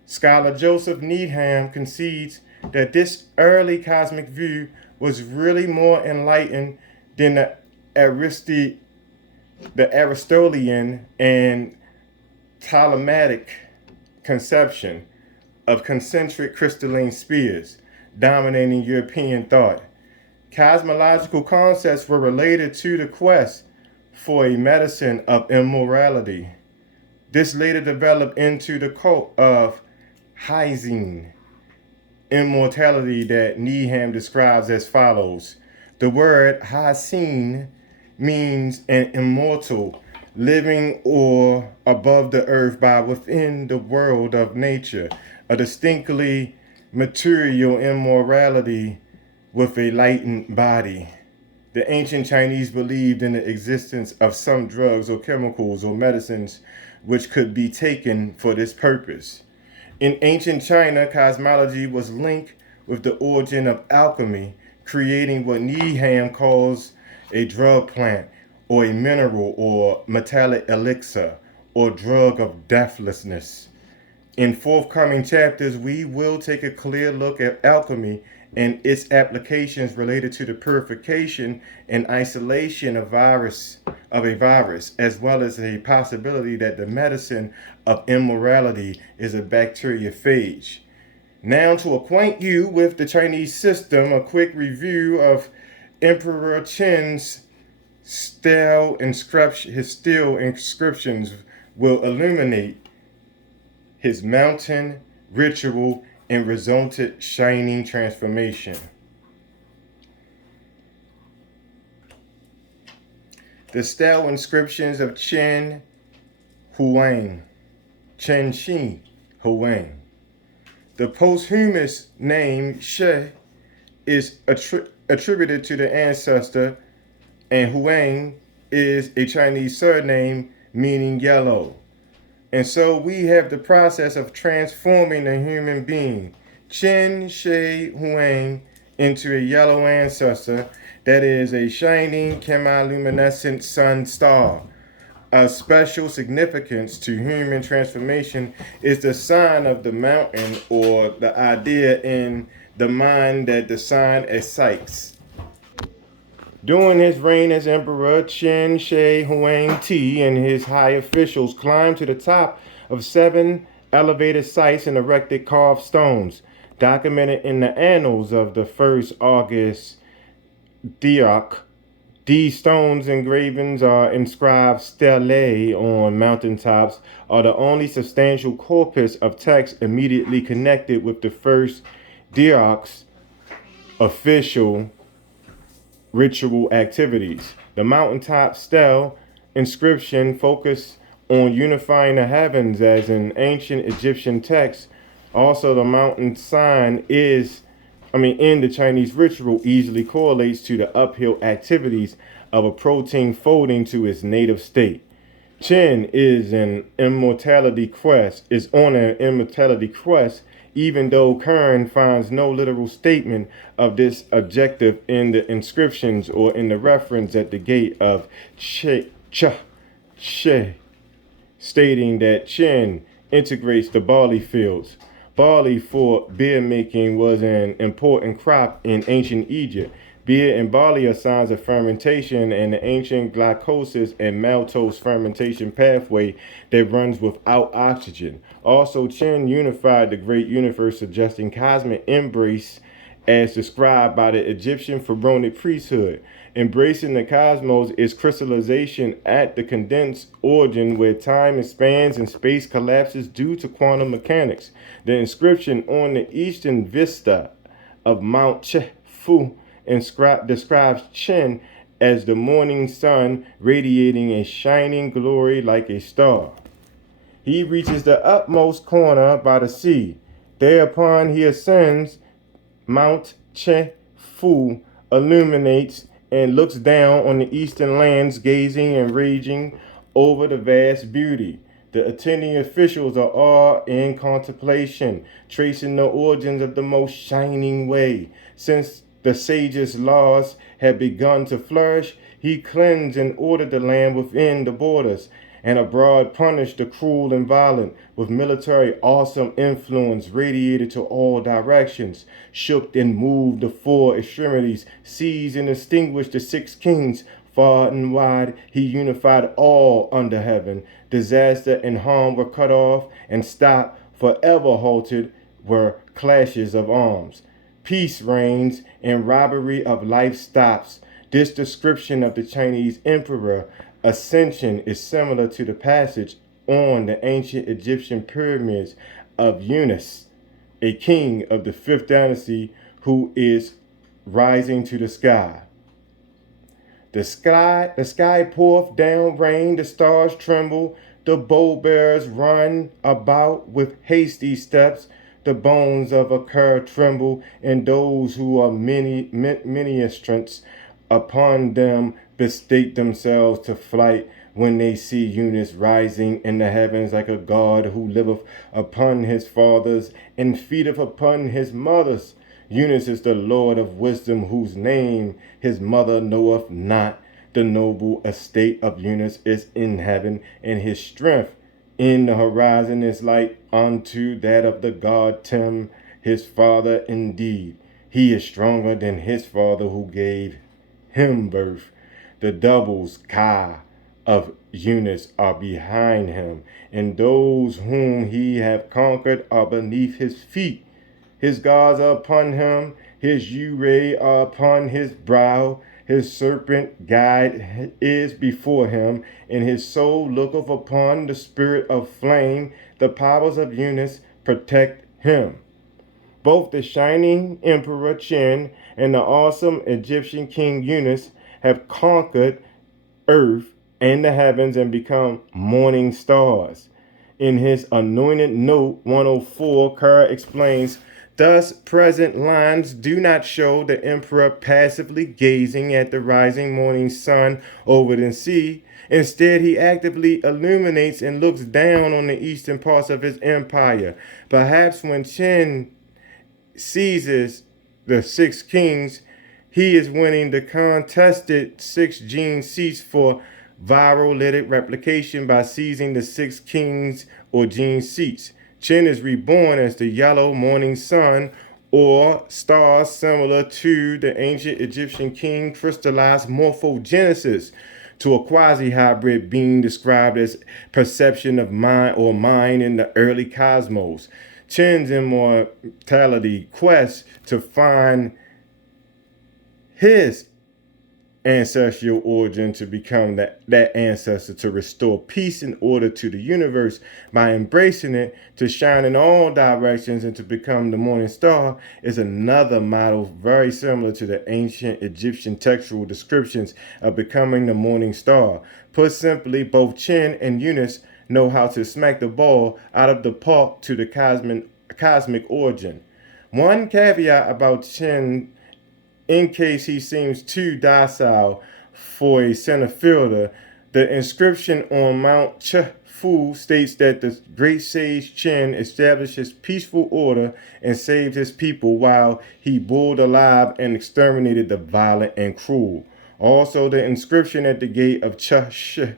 Scholar Joseph Needham concedes that this early cosmic view was really more enlightened than the Aristotelian and Ptolemaic conception of concentric crystalline spheres dominating European thought. Cosmological concepts were related to the quest for a medicine of immorality. This later developed into the cult of Ch.18, immortality that Needham describes as follows. The word Ch.18 means an immortal, living or above the earth by within the world of nature, a distinctly material immorality with a lightened body. The ancient Chinese believed in the existence of some drugs or chemicals or medicines which could be taken for this purpose. In ancient China, cosmology was linked with the origin of alchemy, creating what Needham calls a drug plant, or a mineral or metallic elixir, or drug of deathlessness. In forthcoming chapters, we will take a clear look at alchemy and its applications related to the purification and isolation of a virus, as well as a possibility that the medicine of immorality is a bacteriophage. Now, to acquaint you with the Chinese system, a quick review of Emperor Qin's stele inscriptions will illuminate his mountain ritual and resultant shining transformation. The stele inscriptions of Chen Shi Huang. The posthumous name She is attributed to the ancestor, and Huang is a Chinese surname meaning yellow. And so we have the process of transforming a human being, Chen Shi Huang, into a yellow ancestor that is a shining chemiluminescent sun star. Of special significance to human transformation is the sign of the mountain, or the idea in the mind that the sign excites. During his reign as emperor, Chen Shi Huang Ti and his high officials climbed to the top of 7 elevated sites and erected carved stones, documented in the annals of the first August Diak. These stones engravings are inscribed stelae on mountaintops, are the only substantial corpus of text immediately connected with the first Diak's official ritual activities. The mountaintop stele inscription focused on unifying the heavens as an ancient Egyptian text. Also, the mountain sign in the Chinese ritual easily correlates to the uphill activities of a protein folding to its native state. Chen is on an immortality quest, even though Kern finds no literal statement of this objective in the inscriptions or in the reference at the gate of Ch.18, stating that Chen integrates the barley fields. Barley for beer making was an important crop in ancient Egypt. Beer and barley are signs of fermentation and the ancient glycosis and maltose fermentation pathway that runs without oxygen. Also, Chen unified the great universe, suggesting cosmic embrace as described by the Egyptian pharaonic priesthood. Embracing the cosmos is crystallization at the condensed origin where time expands and space collapses due to quantum mechanics. The inscription on the eastern vista of Mount Chefu describes Chen as the morning sun radiating a shining glory like a star. He reaches the utmost corner by the sea. Thereupon he ascends Mount Chefu, illuminates and looks down on the eastern lands, gazing and raging over the vast beauty. The attending officials are all in contemplation, tracing the origins of the most shining way. Since the sage's laws had begun to flourish, he cleansed and ordered the land within the borders, and abroad punished the cruel and violent with military awesome influence radiated to all directions, shook and moved the four extremities, seized and extinguished the six kings. Far and wide he unified all under heaven. Disaster and harm were cut off and stopped, forever halted were clashes of arms. Peace reigns and robbery of life stops. This description of the Chinese emperor ascension is similar to the passage on the ancient Egyptian pyramids of Unas, a king of the fifth dynasty who is rising to the sky. The sky poureth down rain, the stars tremble, the bow bearers run about with hasty steps, the bones of a cur tremble, and those who are ministrants upon them bestake themselves to flight when they see Unas rising in the heavens like a god who liveth upon his fathers and feedeth upon his mothers. Unas is the Lord of wisdom, whose name his mother knoweth not. The noble estate of Unas is in heaven, and his strength in the horizon is like unto that of the god Tem, his father indeed. He is stronger than his father who gave him birth. The doubles Ka of Unas are behind him, and those whom he hath conquered are beneath his feet. His gods are upon him, his Ure are upon his brow, his serpent guide is before him, and his soul looketh upon the spirit of flame. The powers of Unas protect him. Both the shining Emperor Chen and the awesome Egyptian King Unas have conquered earth and the heavens and become morning stars. In his anointed note 104, Kerr explains, thus present lines do not show the emperor passively gazing at the rising morning sun over the sea. Instead, he actively illuminates and looks down on the eastern parts of his empire. Perhaps when Chen seizes the six kings, he is winning the contested 6 gene seats for viral-lytic replication by seizing the 6 kings or gene seats. Chen is reborn as the yellow morning sun or star, similar to the ancient Egyptian king crystallized morphogenesis, to a quasi-hybrid being described as perception of mind in the early cosmos. Chen's immortality quest to find his ancestral origin to become that ancestor, to restore peace and order to the universe by embracing it, to shine in all directions and to become the morning star, is another model very similar to the ancient Egyptian textual descriptions of becoming the morning star. Put simply, both Chen and Unas know how to smack the ball out of the park to the cosmic origin. One caveat about Chen, in case he seems too docile for a center fielder, the inscription on Mount Chefu states that the great sage Chen established his peaceful order and saved his people while he boiled alive and exterminated the violent and cruel. Also, the inscription at the gate of Ch.18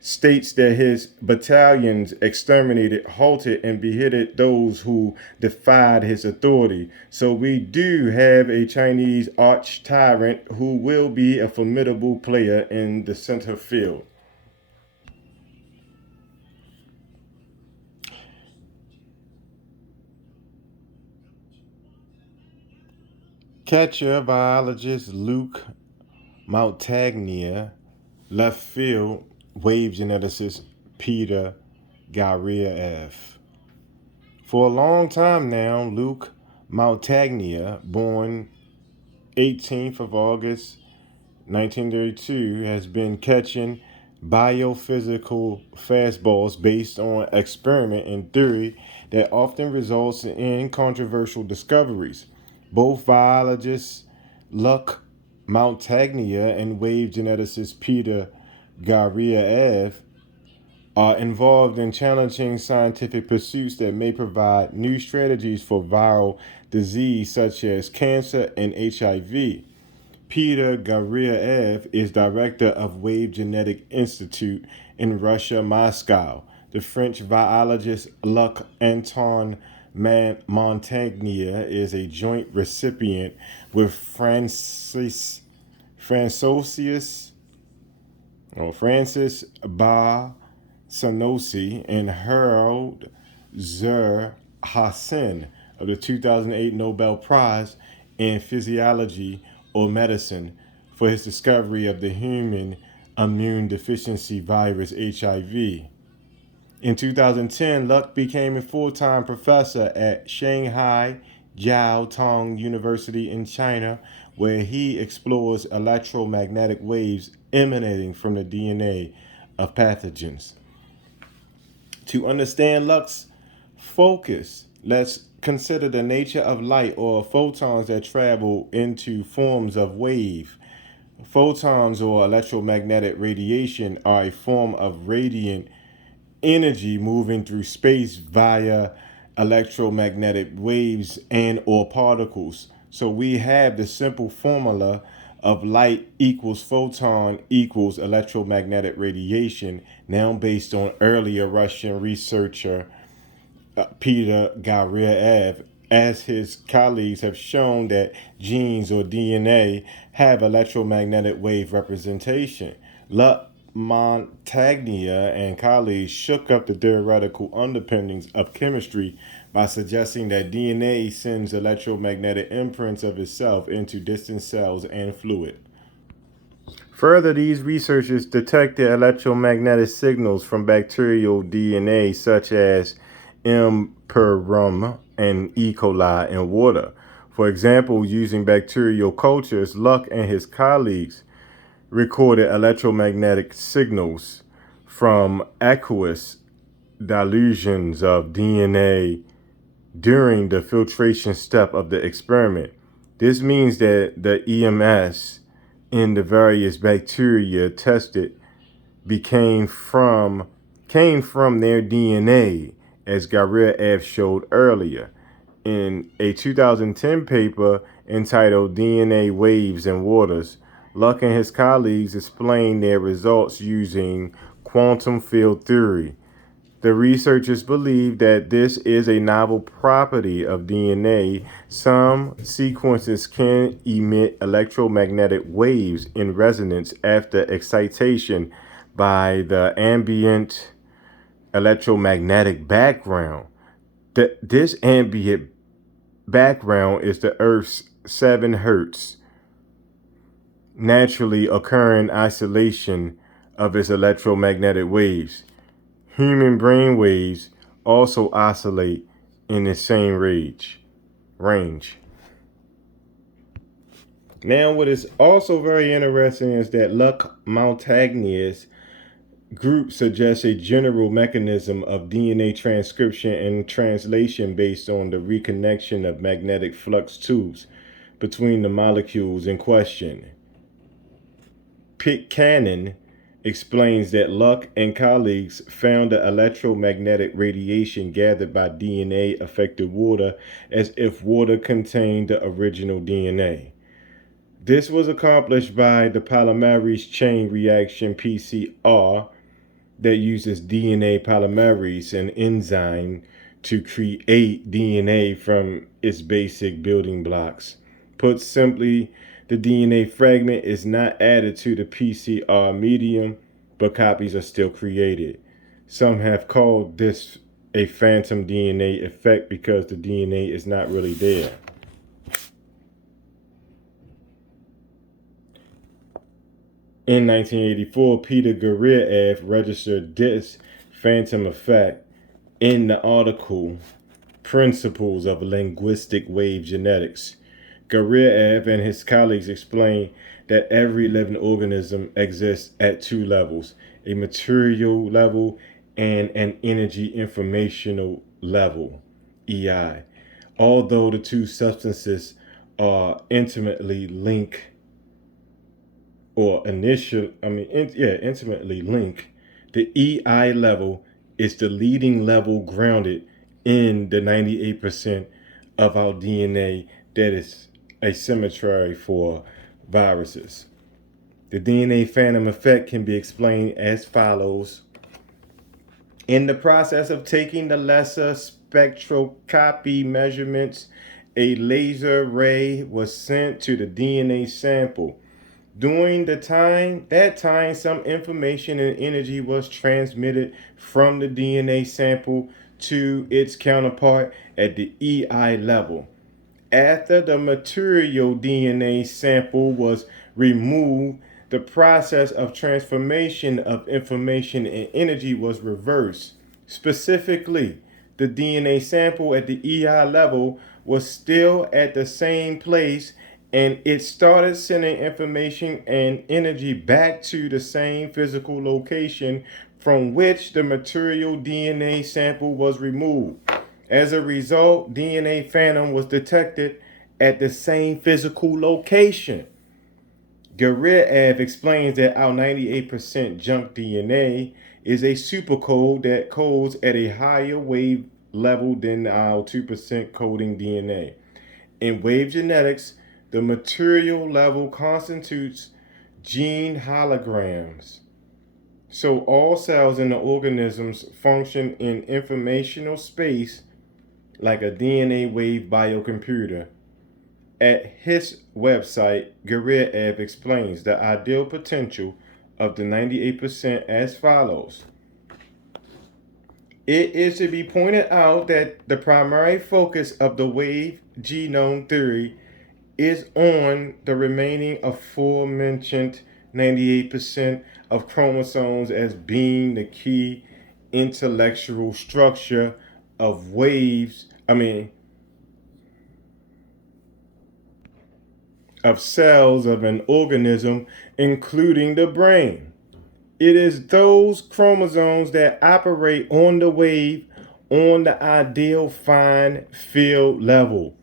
states that his battalions exterminated, halted, and beheaded those who defied his authority. So we do have a Chinese arch tyrant who will be a formidable player in the center field. Catcher biologist Luke Montagnier, left field wave geneticist Peter Garriev. For a long time now, Luke Montagnier, born 18th of August 1932, has been catching biophysical fastballs based on experiment and theory that often results in controversial discoveries. Both biologists Luc Montagnier and wave geneticist Peter Garriev are involved in challenging scientific pursuits that may provide new strategies for viral disease such as cancer and HIV. Peter Garriev is director of Wave Genetic Institute in Russia, Moscow. The French biologist Luc Anton Montagnier is a joint recipient with Francis Ba Sanosi and Harold Zer Hassan of the 2008 Nobel Prize in Physiology or Medicine for his discovery of the human immune deficiency virus HIV. In 2010, Luck became a full-time professor at Shanghai Jiao Tong University in China, where he explores electromagnetic waves emanating from the DNA of pathogens. To understand Luck's focus, let's consider the nature of light or photons that travel into forms of wave. Photons or electromagnetic radiation are a form of radiant energy moving through space via electromagnetic waves and or particles. So we have the simple formula of light equals photon equals electromagnetic radiation, now based on earlier Russian researcher Peter Garriev, as his colleagues have shown that genes or DNA have electromagnetic wave representation. La Montagnier and colleagues shook up the theoretical underpinnings of chemistry by suggesting that DNA sends electromagnetic imprints of itself into distant cells and fluid. Further, these researchers detected electromagnetic signals from bacterial DNA such as M. perum and E. coli in water. For example, using bacterial cultures, Luck and his colleagues recorded electromagnetic signals from aqueous dilutions of DNA during the filtration step of the experiment. This means that the EMS in the various bacteria tested became from came from their DNA, as Garriev showed earlier. In a 2010 paper entitled DNA Waves and Waters, Luck and his colleagues explained their results using quantum field theory. The researchers believe that this is a novel property of DNA. Some sequences can emit electromagnetic waves in resonance after excitation by the ambient electromagnetic background. This ambient background is the Earth's 7 hertz naturally occurring isolation of its electromagnetic waves. Human brain waves also oscillate in the same range. Now, what is also very interesting is that Luc Montagnier's group suggests a general mechanism of DNA transcription and translation based on the reconnection of magnetic flux tubes between the molecules in question. Pitt Cannon explains that Luck and colleagues found the electromagnetic radiation gathered by DNA affected water as if water contained the original DNA. This was accomplished by the polymerase chain reaction PCR that uses DNA polymerase, an enzyme, to create DNA from its basic building blocks. Put simply, the DNA fragment is not added to the PCR medium, but copies are still created. Some have called this a phantom DNA effect because the DNA is not really there. In 1984, Peter Guriev registered this phantom effect in the article Principles of Linguistic Wave Genetics. Guriev and his colleagues explain that every living organism exists at two levels, a material level and an energy informational level, EI. Although the two substances are intimately linked intimately linked, the EI level is the leading level grounded in the 98% of our DNA that is a symmetry for viruses. The DNA phantom effect can be explained as follows. In the process of taking the lesser spectroscopy measurements, a laser ray was sent to the DNA sample. During that time, some information and energy was transmitted from the DNA sample to its counterpart at the EI level. After the material DNA sample was removed, the process of transformation of information and energy was reversed. Specifically, the DNA sample at the EI level was still at the same place and it started sending information and energy back to the same physical location from which the material DNA sample was removed. As a result, DNA phantom was detected at the same physical location. Guriev explains that our 98% junk DNA is a supercode that codes at a higher wave level than our 2% coding DNA. In wave genetics, the material level constitutes gene holograms. So all cells in the organisms function in informational space like a DNA wave biocomputer. At his website, Guriev explains the ideal potential of the 98% as follows. It is to be pointed out that the primary focus of the wave genome theory is on the remaining aforementioned 98% of chromosomes as being the key intellectual structure of of cells of an organism, including the brain. It is those chromosomes that operate on the wave on the ideal fine field level.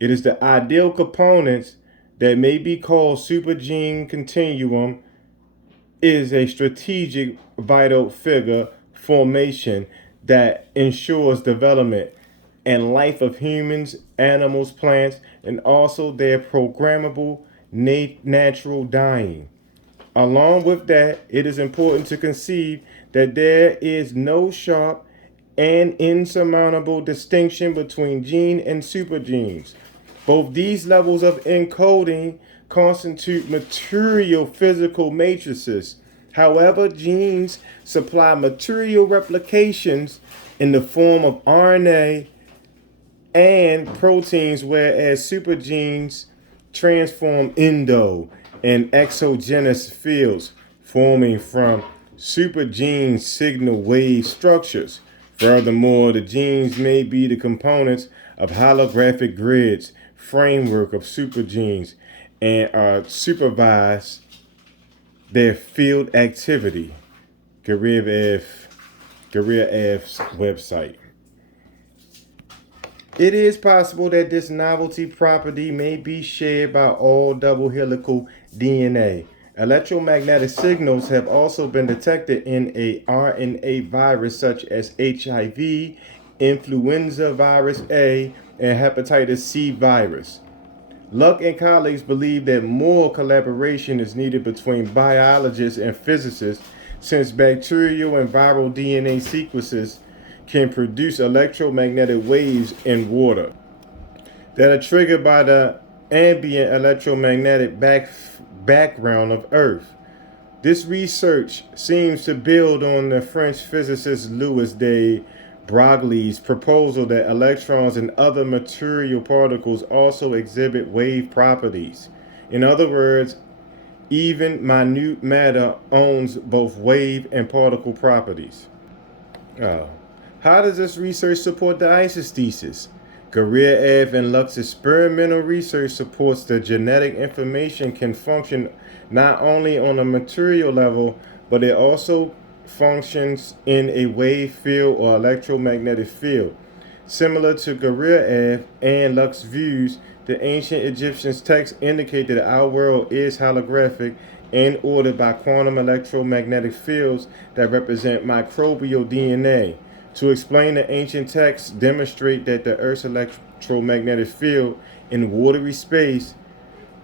It is the ideal components that may be called supergene continuum is a strategic vital figure formation that ensures development and life of humans, animals, plants, and also their programmable natural dying. Along with that, it is important to conceive that there is no sharp and insurmountable distinction between gene and supergenes. Both these levels of encoding constitute material physical matrices. However, genes supply material replications in the form of RNA and proteins, whereas supergenes transform endo and exogenous fields forming from supergene signal wave structures. Furthermore, the genes may be the components of holographic grids, framework of supergenes, and supervise their field activity. Guriev's website. It is possible that this novelty property may be shared by all double helical DNA. Electromagnetic signals have also been detected in a RNA virus such as HIV, influenza virus A, and hepatitis C virus. Luck and colleagues believe that more collaboration is needed between biologists and physicists since bacterial and viral DNA sequences can produce electromagnetic waves in water that are triggered by the ambient electromagnetic background of Earth. This research seems to build on the French physicist Louis de Broglie's proposal that electrons and other material particles also exhibit wave properties. In other words, even minute matter owns both wave and particle properties. Oh. How does this research support the ISIS thesis? Guriev and Luck's experimental research supports that genetic information can function not only on a material level, but it also functions in a wave field or electromagnetic field. Similar to Guriev and Luck's views, the ancient Egyptians' texts indicate that our world is holographic and ordered by quantum electromagnetic fields that represent microbial DNA. To explain the ancient texts, demonstrate that the Earth's electromagnetic field in watery space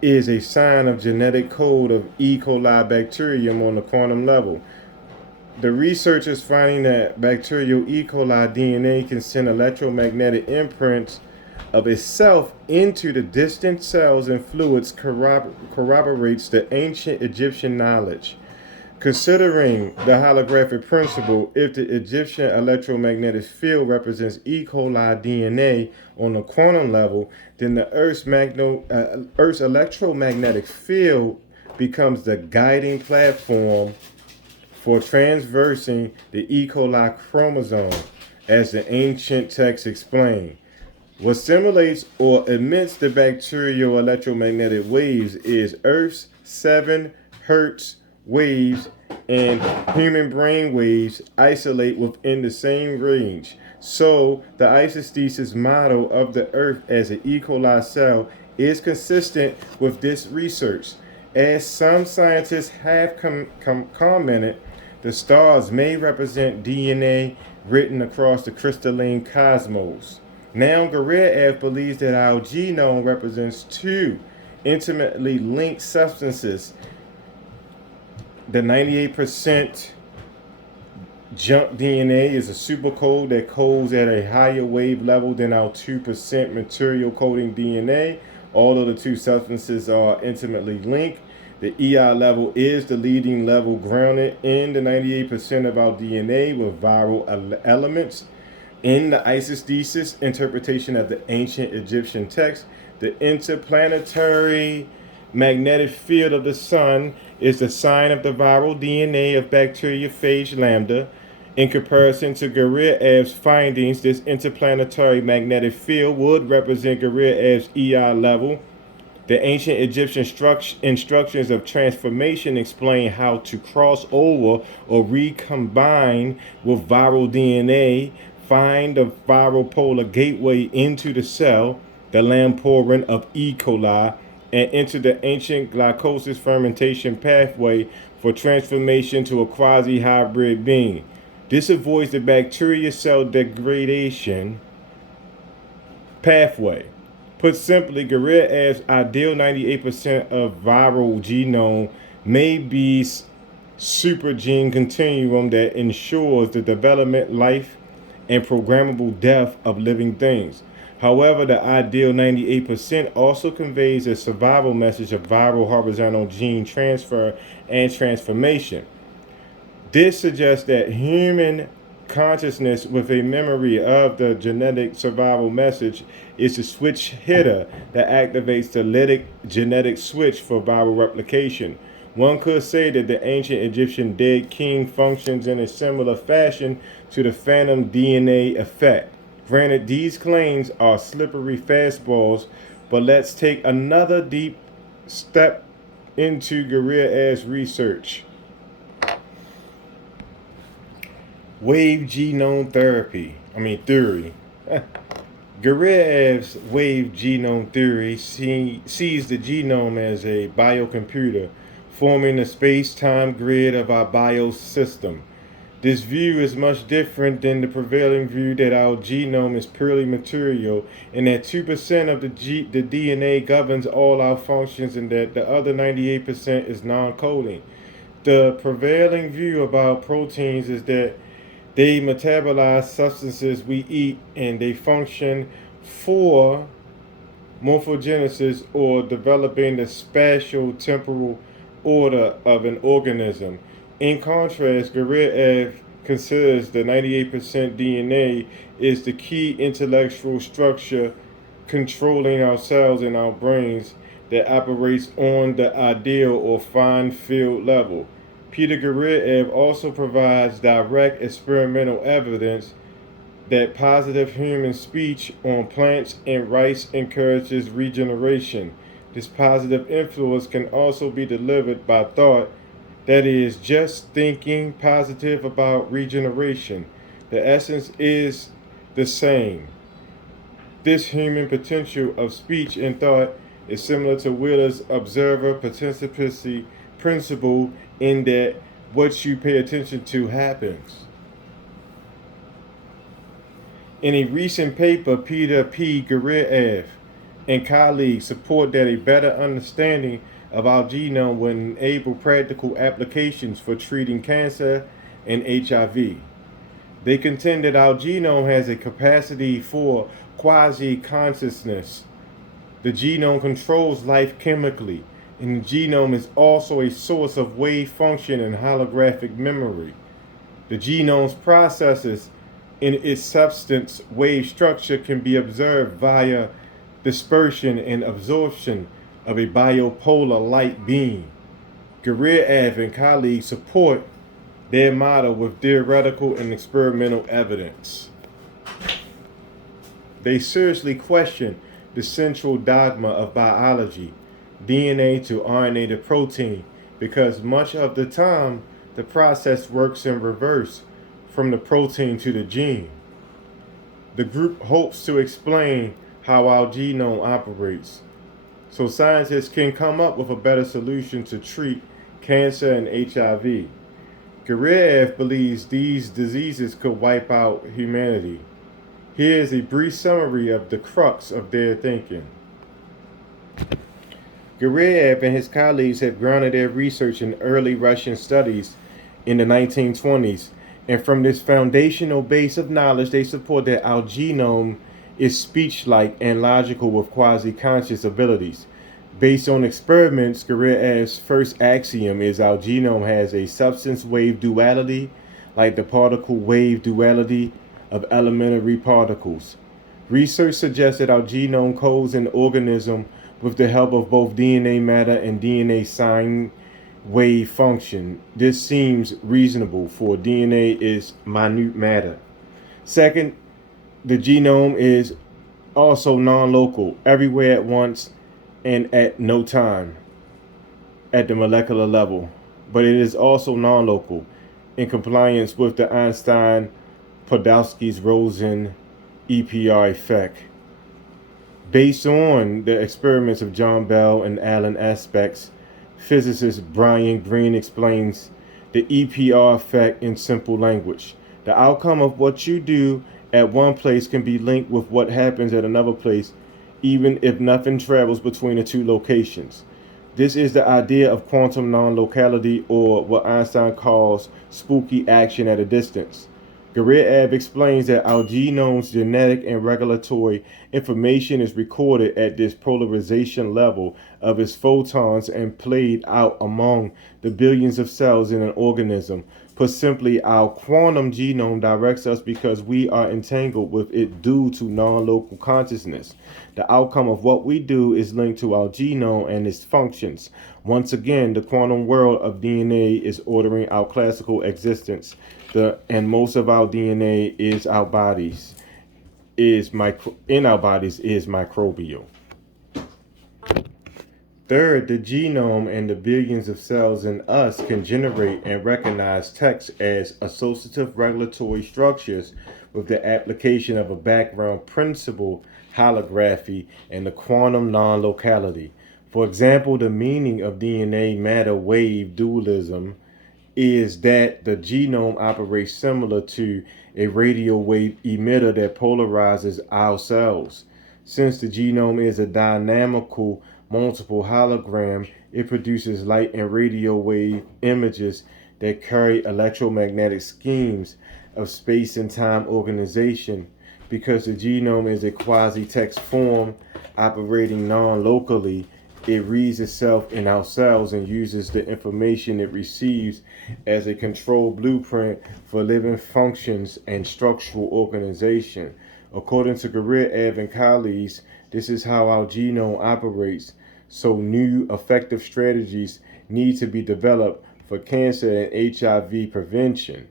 is a sign of genetic code of E. coli bacterium on the quantum level. The researchers finding that bacterial E. coli DNA can send electromagnetic imprints of itself into the distant cells and fluids corroborates the ancient Egyptian knowledge. Considering the holographic principle, if the Egyptian electromagnetic field represents E. coli DNA on the quantum level, then the Earth's electromagnetic field becomes the guiding platform for transversing the E. coli chromosome, as the ancient texts explain. What simulates or emits the bacterial electromagnetic waves is Earth's 7 Hertz waves and human brain waves isolate within the same range. So, the ISIS thesis model of the Earth as an E. coli cell is consistent with this research. As some scientists have commented, the stars may represent DNA written across the crystalline cosmos. Now, Guriev believes that our genome represents two intimately linked substances. The 98% junk DNA is a supercode that codes at a higher wave level than our 2% material coding DNA. Although the two substances are intimately linked, the EI level is the leading level grounded in the 98% of our DNA with viral elements. In the ISIS thesis interpretation of the ancient Egyptian text, the interplanetary magnetic field of the sun is the sign of the viral DNA of bacteriophage lambda. In comparison to Guriev's findings, this interplanetary magnetic field would represent Guriev's EI level. The ancient Egyptian instructions of transformation explain how to cross over or recombine with viral DNA, find the viral polar gateway into the cell, the lamporin of E. coli, and enter the ancient glycolysis fermentation pathway for transformation to a quasi-hybrid being. This avoids the bacteria cell degradation pathway. Put simply, Guriev's ideal 98% of viral genome may be super gene continuum that ensures the development, life, and programmable death of living things. However, the ideal 98% also conveys a survival message of viral horizontal gene transfer and transformation. This suggests that human consciousness with a memory of the genetic survival message is the switch hitter that activates the lytic genetic switch for viral replication. One could say that the ancient Egyptian dead king functions in a similar fashion to the phantom DNA effect. Granted, these claims are slippery fastballs, but let's take another deep step into Guriev's research. Wave genome theory. Guriev's wave genome theory sees the genome as a biocomputer forming the space-time grid of our biosystem. This view is much different than the prevailing view that our genome is purely material and that 2% of the DNA governs all our functions and that the other 98% is non coding. The prevailing view about proteins is that they metabolize substances we eat and they function for morphogenesis or developing the spatial temporal order of an organism. In contrast, Guriev considers the 98% DNA is the key intellectual structure controlling our cells and our brains that operates on the ideal or fine field level. Peter Guriev also provides direct experimental evidence that positive human speech on plants and rice encourages regeneration. This positive influence can also be delivered by thought, that is, just thinking positive about regeneration. The essence is the same. This human potential of speech and thought is similar to Wheeler's observer participation principle in that what you pay attention to happens. In a recent paper, Peter P. Guriev and colleagues support that a better understanding of our genome will enable practical applications for treating cancer and HIV. They contend that our genome has a capacity for quasi-consciousness. The genome controls life chemically, and the genome is also a source of wave function and holographic memory. The genome's processes in its substance wave structure can be observed via dispersion and absorption of a bipolar light beam. Guriev and colleagues support their model with theoretical and experimental evidence. They seriously question the central dogma of biology, DNA to RNA to protein, because much of the time the process works in reverse from the protein to the gene. The group hopes to explain how our genome operates so scientists can come up with a better solution to treat cancer and HIV. Guriev believes these diseases could wipe out humanity. Here is a brief summary of the crux of their thinking. Guriev and his colleagues have grounded their research in early Russian studies in the 1920s, and from this foundational base of knowledge, they support that our genome is speech-like and logical with quasi-conscious abilities. Based on experiments, Guriev's first axiom is our genome has a substance-wave duality, like the particle-wave duality of elementary particles. Research suggests that our genome codes an organism with the help of both DNA matter and DNA sine wave function. This seems reasonable, for DNA is minute matter. Second, the genome is also non-local, everywhere at once and at no time at the molecular level, but it is also non-local in compliance with the Einstein-Podolsky-Rosen EPR effect. Based on the experiments of John Bell and Alan Aspects, physicist Brian Greene explains the EPR effect in simple language. The outcome of what you do at one place can be linked with what happens at another place, even if nothing travels between the two locations. This is the idea of quantum non-locality, or what Einstein calls spooky action at a distance. Guriev explains that our genome's genetic and regulatory information is recorded at this polarization level of its photons and played out among the billions of cells in an organism. Put simply, our quantum genome directs us because we are entangled with it due to non-local consciousness. The outcome of what we do is linked to our genome and its functions. Once again, the quantum world of DNA is ordering our classical existence. And most of our DNA is our bodies is microbial. Third, the genome and the billions of cells in us can generate and recognize text as associative regulatory structures with the application of a background principle, holography, and the quantum non-locality. For example, the meaning of DNA matter wave dualism is that the genome operates similar to a radio wave emitter that polarizes our cells. Since the genome is a dynamical multiple hologram, it produces light and radio wave images that carry electromagnetic schemes of space and time organization. Because the genome is a quasi text form operating non locally, it reads itself in our cells and uses the information it receives as a control blueprint for living functions and structural organization. According to Guriev and colleagues, this is how our genome operates. So new effective strategies need to be developed for cancer and HIV prevention.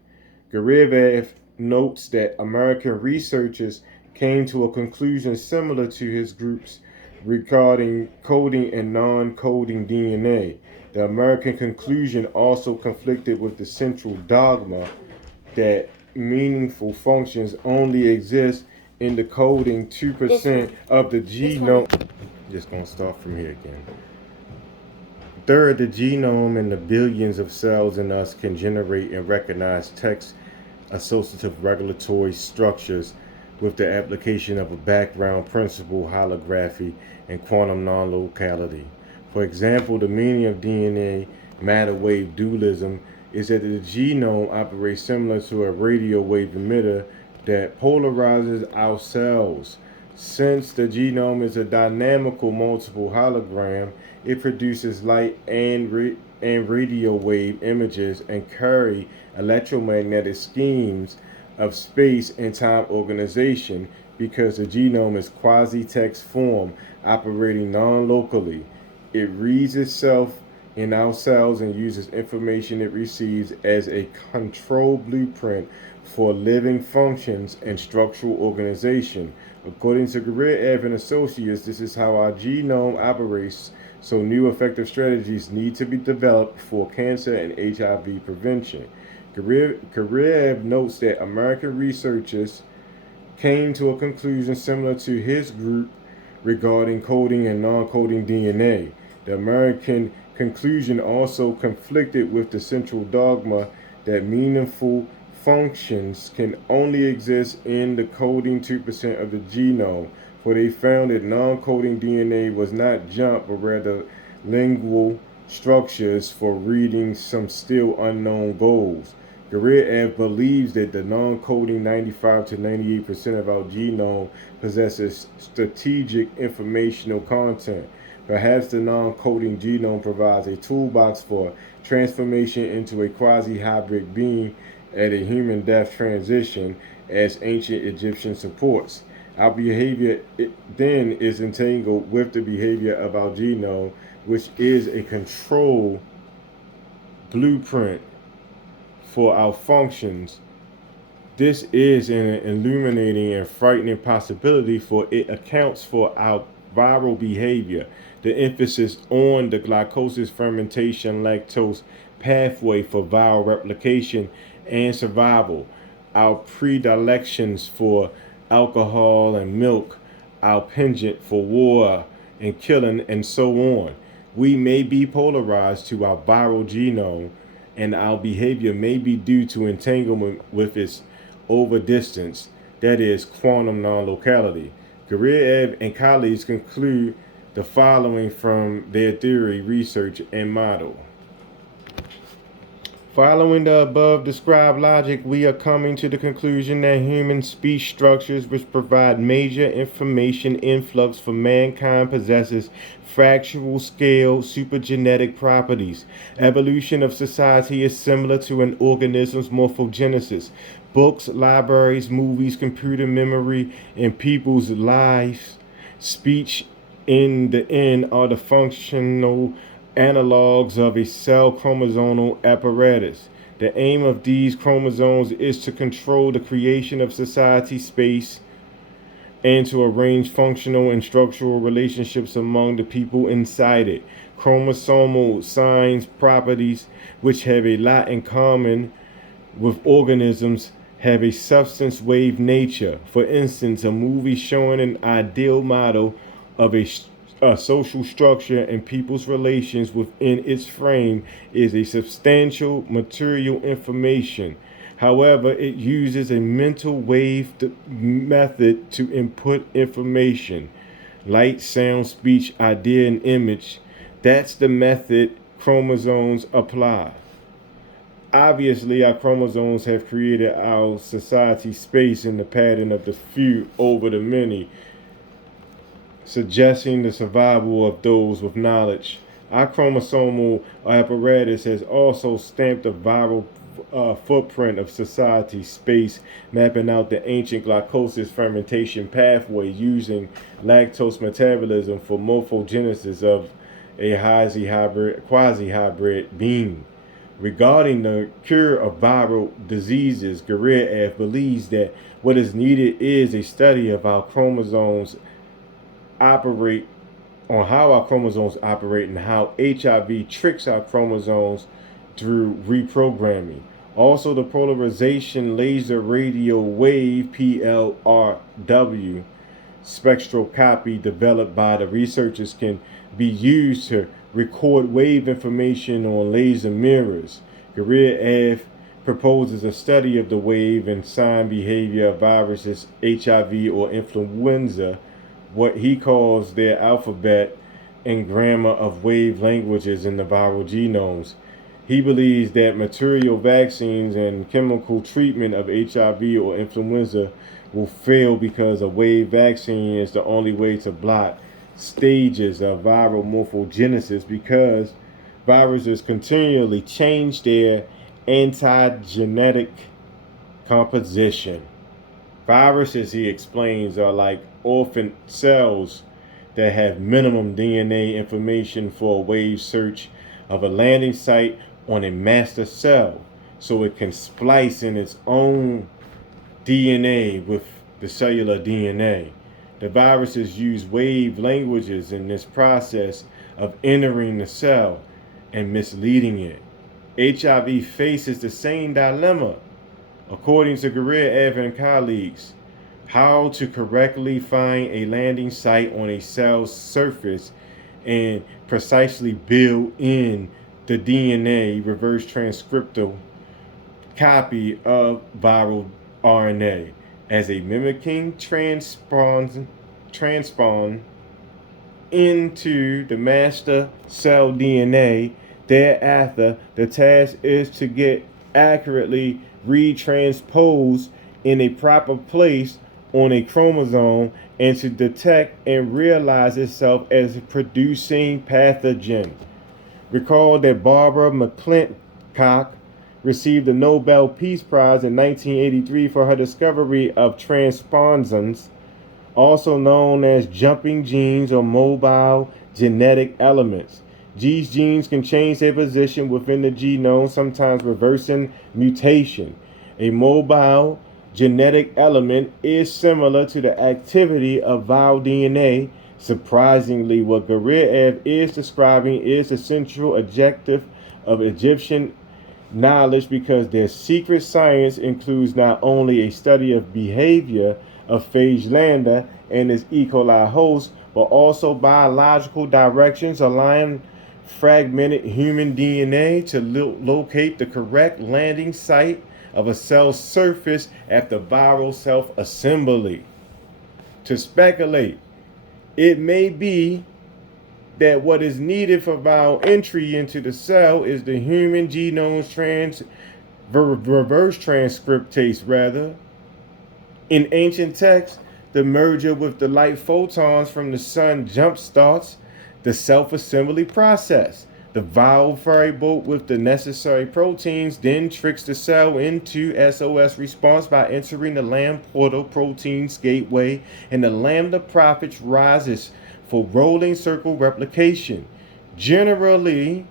Guriev notes that American researchers came to a conclusion similar to his group's regarding coding and non-coding DNA. The American conclusion also conflicted with the central dogma that meaningful functions only exist in the coding 2% of the genome. Just gonna start from here again. Third, the genome and the billions of cells in us can generate and recognize text associative regulatory structures with the application of a background principle, holography, and quantum non-locality. For example, the meaning of DNA matter wave dualism is that the genome operates similar to a radio wave emitter that polarizes our cells. Since the genome is a dynamical multiple hologram, it produces light and radio wave images and carry electromagnetic schemes of space and time organization. Because the genome is quasi-text form operating non-locally, it reads itself in our cells and uses information it receives as a control blueprint for living functions and structural organization. According to Guriev and Associates, this is how our genome operates, so new effective strategies need to be developed for cancer and HIV prevention. Guriev notes that American researchers came to a conclusion similar to his group regarding coding and non-coding DNA. The American conclusion also conflicted with the central dogma that meaningful functions can only exist in the coding 2% of the genome, for they found that non-coding DNA was not jump but rather lingual structures for reading some still unknown goals. Guriev believes that the non-coding 95 to 98% of our genome possesses strategic informational content. Perhaps the non-coding genome provides a toolbox for transformation into a quasi-hybrid being at a human-death transition, as ancient Egyptian supports. Our behavior then is entangled with the behavior of our genome, which is a control blueprint for our functions. This is an illuminating and frightening possibility, for it accounts for our viral behavior, the emphasis on the glycolysis fermentation lactose pathway for viral replication and survival, our predilections for alcohol and milk, our penchant for war and killing, and so on. We may be polarized to our viral genome, and our behavior may be due to entanglement with its overdistance, that is, quantum non-locality. Guriev and colleagues conclude the following from their theory, research, and model. Following the above described logic, we are coming to the conclusion that human speech structures which provide major information influx for mankind possesses fractal scale supergenetic properties. Evolution of society is similar to an organism's morphogenesis. Books, libraries, movies, computer memory, and people's lives, speech in the end are the functional analogs of a cell chromosomal apparatus. The aim of these chromosomes is to control the creation of society space and to arrange functional and structural relationships among the people inside it. Chromosomal signs properties, which have a lot in common with organisms, have a substance wave nature. For instance, a movie showing an ideal model of a social structure and people's relations within its frame is a substantial material information. However, it uses a mental wave method to input information: light, sound, speech, idea, and image. That's the method chromosomes apply. Obviously, our chromosomes have created our society space in the pattern of the few over the many, suggesting the survival of those with knowledge. Our chromosomal apparatus has also stamped a viral footprint of society space, mapping out the ancient glycolysis fermentation pathway using lactose metabolism for morphogenesis of a quasi-hybrid being. Regarding the cure of viral diseases, Guerrero believes that what is needed is a study of our chromosomes operate on how our chromosomes operate and how HIV tricks our chromosomes through reprogramming. Also, the polarization laser radio wave PLRW spectroscopy developed by the researchers can be used to record wave information on laser mirrors. Guerrero proposes a study of the wave and sign behavior of viruses, HIV or influenza, what he calls their alphabet and grammar of wave languages in the viral genomes. He believes that material vaccines and chemical treatment of HIV or influenza will fail because a wave vaccine is the only way to block stages of viral morphogenesis, because viruses continually change their antigenetic composition. Viruses, he explains, are like orphan cells that have minimum DNA information for a wave search of a landing site on a master cell, so it can splice in its own DNA with the cellular DNA. The viruses use wave languages in this process of entering the cell and misleading it. HIV faces the same dilemma. According to Guerrero and colleagues, how to correctly find a landing site on a cell's surface and precisely build in the DNA reverse transcriptal copy of viral RNA as a mimicking transpon into the master cell DNA. Thereafter, the task is to get accurately retransposed in a proper place on a chromosome and to detect and realize itself as a producing pathogen. Recall that Barbara McClintock received the Nobel Peace Prize in 1983 for her discovery of transponsons, also known as jumping genes or mobile genetic elements. These genes can change their position within the genome, sometimes reversing mutation. A mobile genetic element is similar to the activity of viral DNA. Surprisingly, what Guerrero is describing is the central objective of Egyptian knowledge, because their secret science includes not only a study of behavior of phage lambda and its E. coli host, but also biological directions allowing fragmented human DNA to locate the correct landing site of a cell's surface after viral self-assembly. To speculate, it may be that what is needed for viral entry into the cell is the human genome's reverse transcriptase rather. In ancient texts, the merger with the light photons from the sun jumpstarts the self-assembly process. The viral ferry boat with the necessary proteins then tricks the cell into SOS response by entering the Lamb portal proteins gateway, and the lambda profits rises for rolling circle replication. Generally,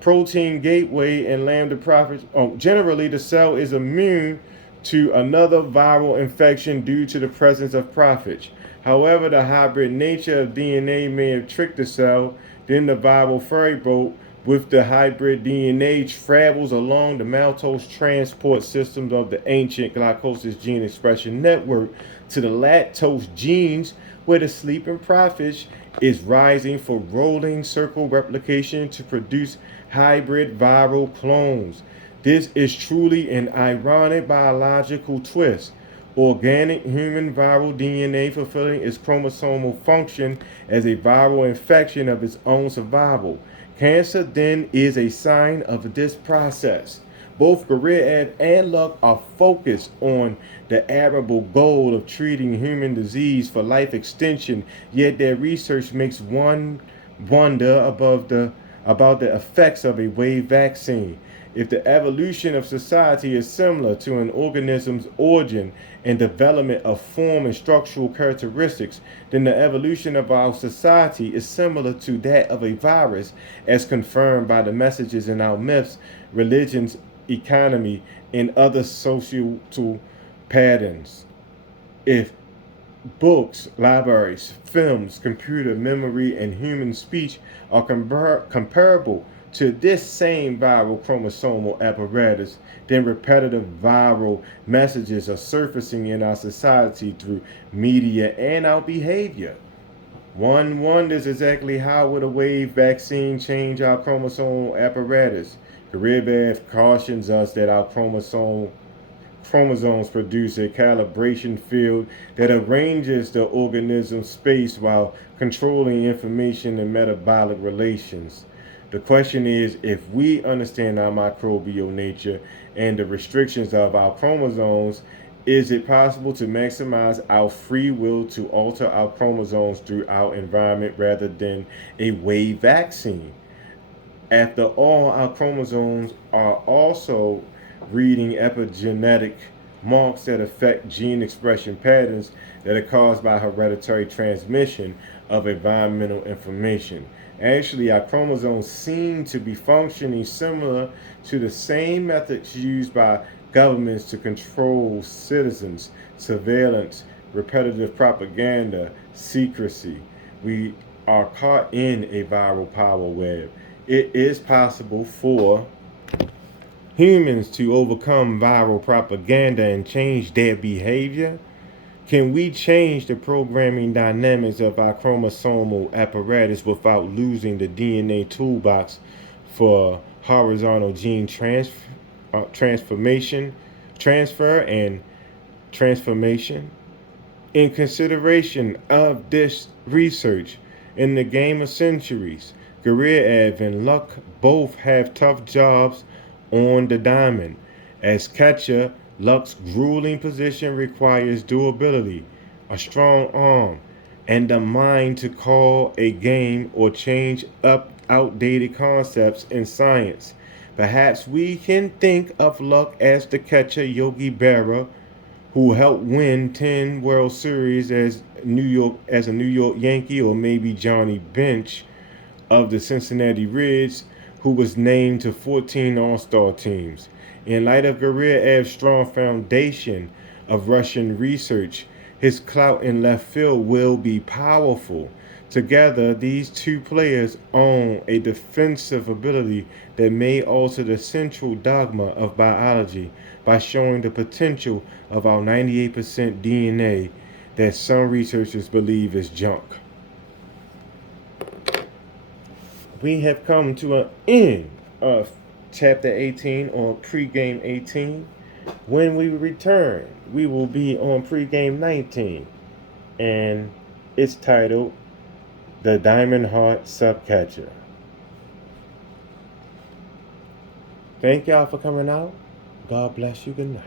protein gateway and lambda profits. Generally, the cell is immune to another viral infection due to the presence of prophage. However, the hybrid nature of DNA may have tricked the cell. Then the viral ferry boat with the hybrid DNA travels along the maltose transport systems of the ancient glycolysis gene expression network to the lactose genes where the sleeping prophet is rising for rolling circle replication to produce hybrid viral clones. This is truly an ironic biological twist. Organic human viral DNA fulfilling its chromosomal function as a viral infection of its own survival. Cancer then is a sign of this process. Both Guriev and Luck are focused on the admirable goal of treating human disease for life extension, yet their research makes one wonder about the effects of a wave vaccine. If the evolution of society is similar to an organism's origin and development of form and structural characteristics, then the evolution of our society is similar to that of a virus, as confirmed by the messages in our myths, religions, economy, and other social patterns. If books, libraries, films, computer memory, and human speech are comparable to this same viral chromosomal apparatus, then repetitive viral messages are surfacing in our society through media and our behavior. One wonders exactly how would a wave vaccine change our chromosomal apparatus. Guriev cautions us that our chromosomes produce a calibration field that arranges the organism's space while controlling information and metabolic relations. The question is, if we understand our microbial nature and the restrictions of our chromosomes, is it possible to maximize our free will to alter our chromosomes through our environment rather than a wave vaccine? After all, our chromosomes are also reading epigenetic marks that affect gene expression patterns that are caused by hereditary transmission of environmental information. Actually, our chromosomes seem to be functioning similar to the same methods used by governments to control citizens: surveillance, repetitive propaganda, secrecy. We are caught in a viral power web. It is possible for humans to overcome viral propaganda and change their behavior. Can we change the programming dynamics of our chromosomal apparatus without losing the DNA toolbox for horizontal gene transfer and transformation? In consideration of this research, in the game of centuries, Guriev and Luck both have tough jobs on the diamond. As catcher, Luck's grueling position requires durability, a strong arm, and the mind to call a game or change up outdated concepts in science. Perhaps we can think of Luck as the catcher Yogi Berra, who helped win 10 World Series as a New York Yankee, or maybe Johnny Bench of the Cincinnati Reds, who was named to 14 All-Star teams. In light of Guriev's strong foundation of Russian research, his clout in left field will be powerful. Together, these two players own a defensive ability that may alter the central dogma of biology by showing the potential of our 98% DNA that some researchers believe is junk. We have come to an end of Chapter 18 on Pregame 18. When we return, we will be on Pregame 19, and it's titled The Diamond Heart Subcatcher. Thank y'all for coming out. God bless you. Good night.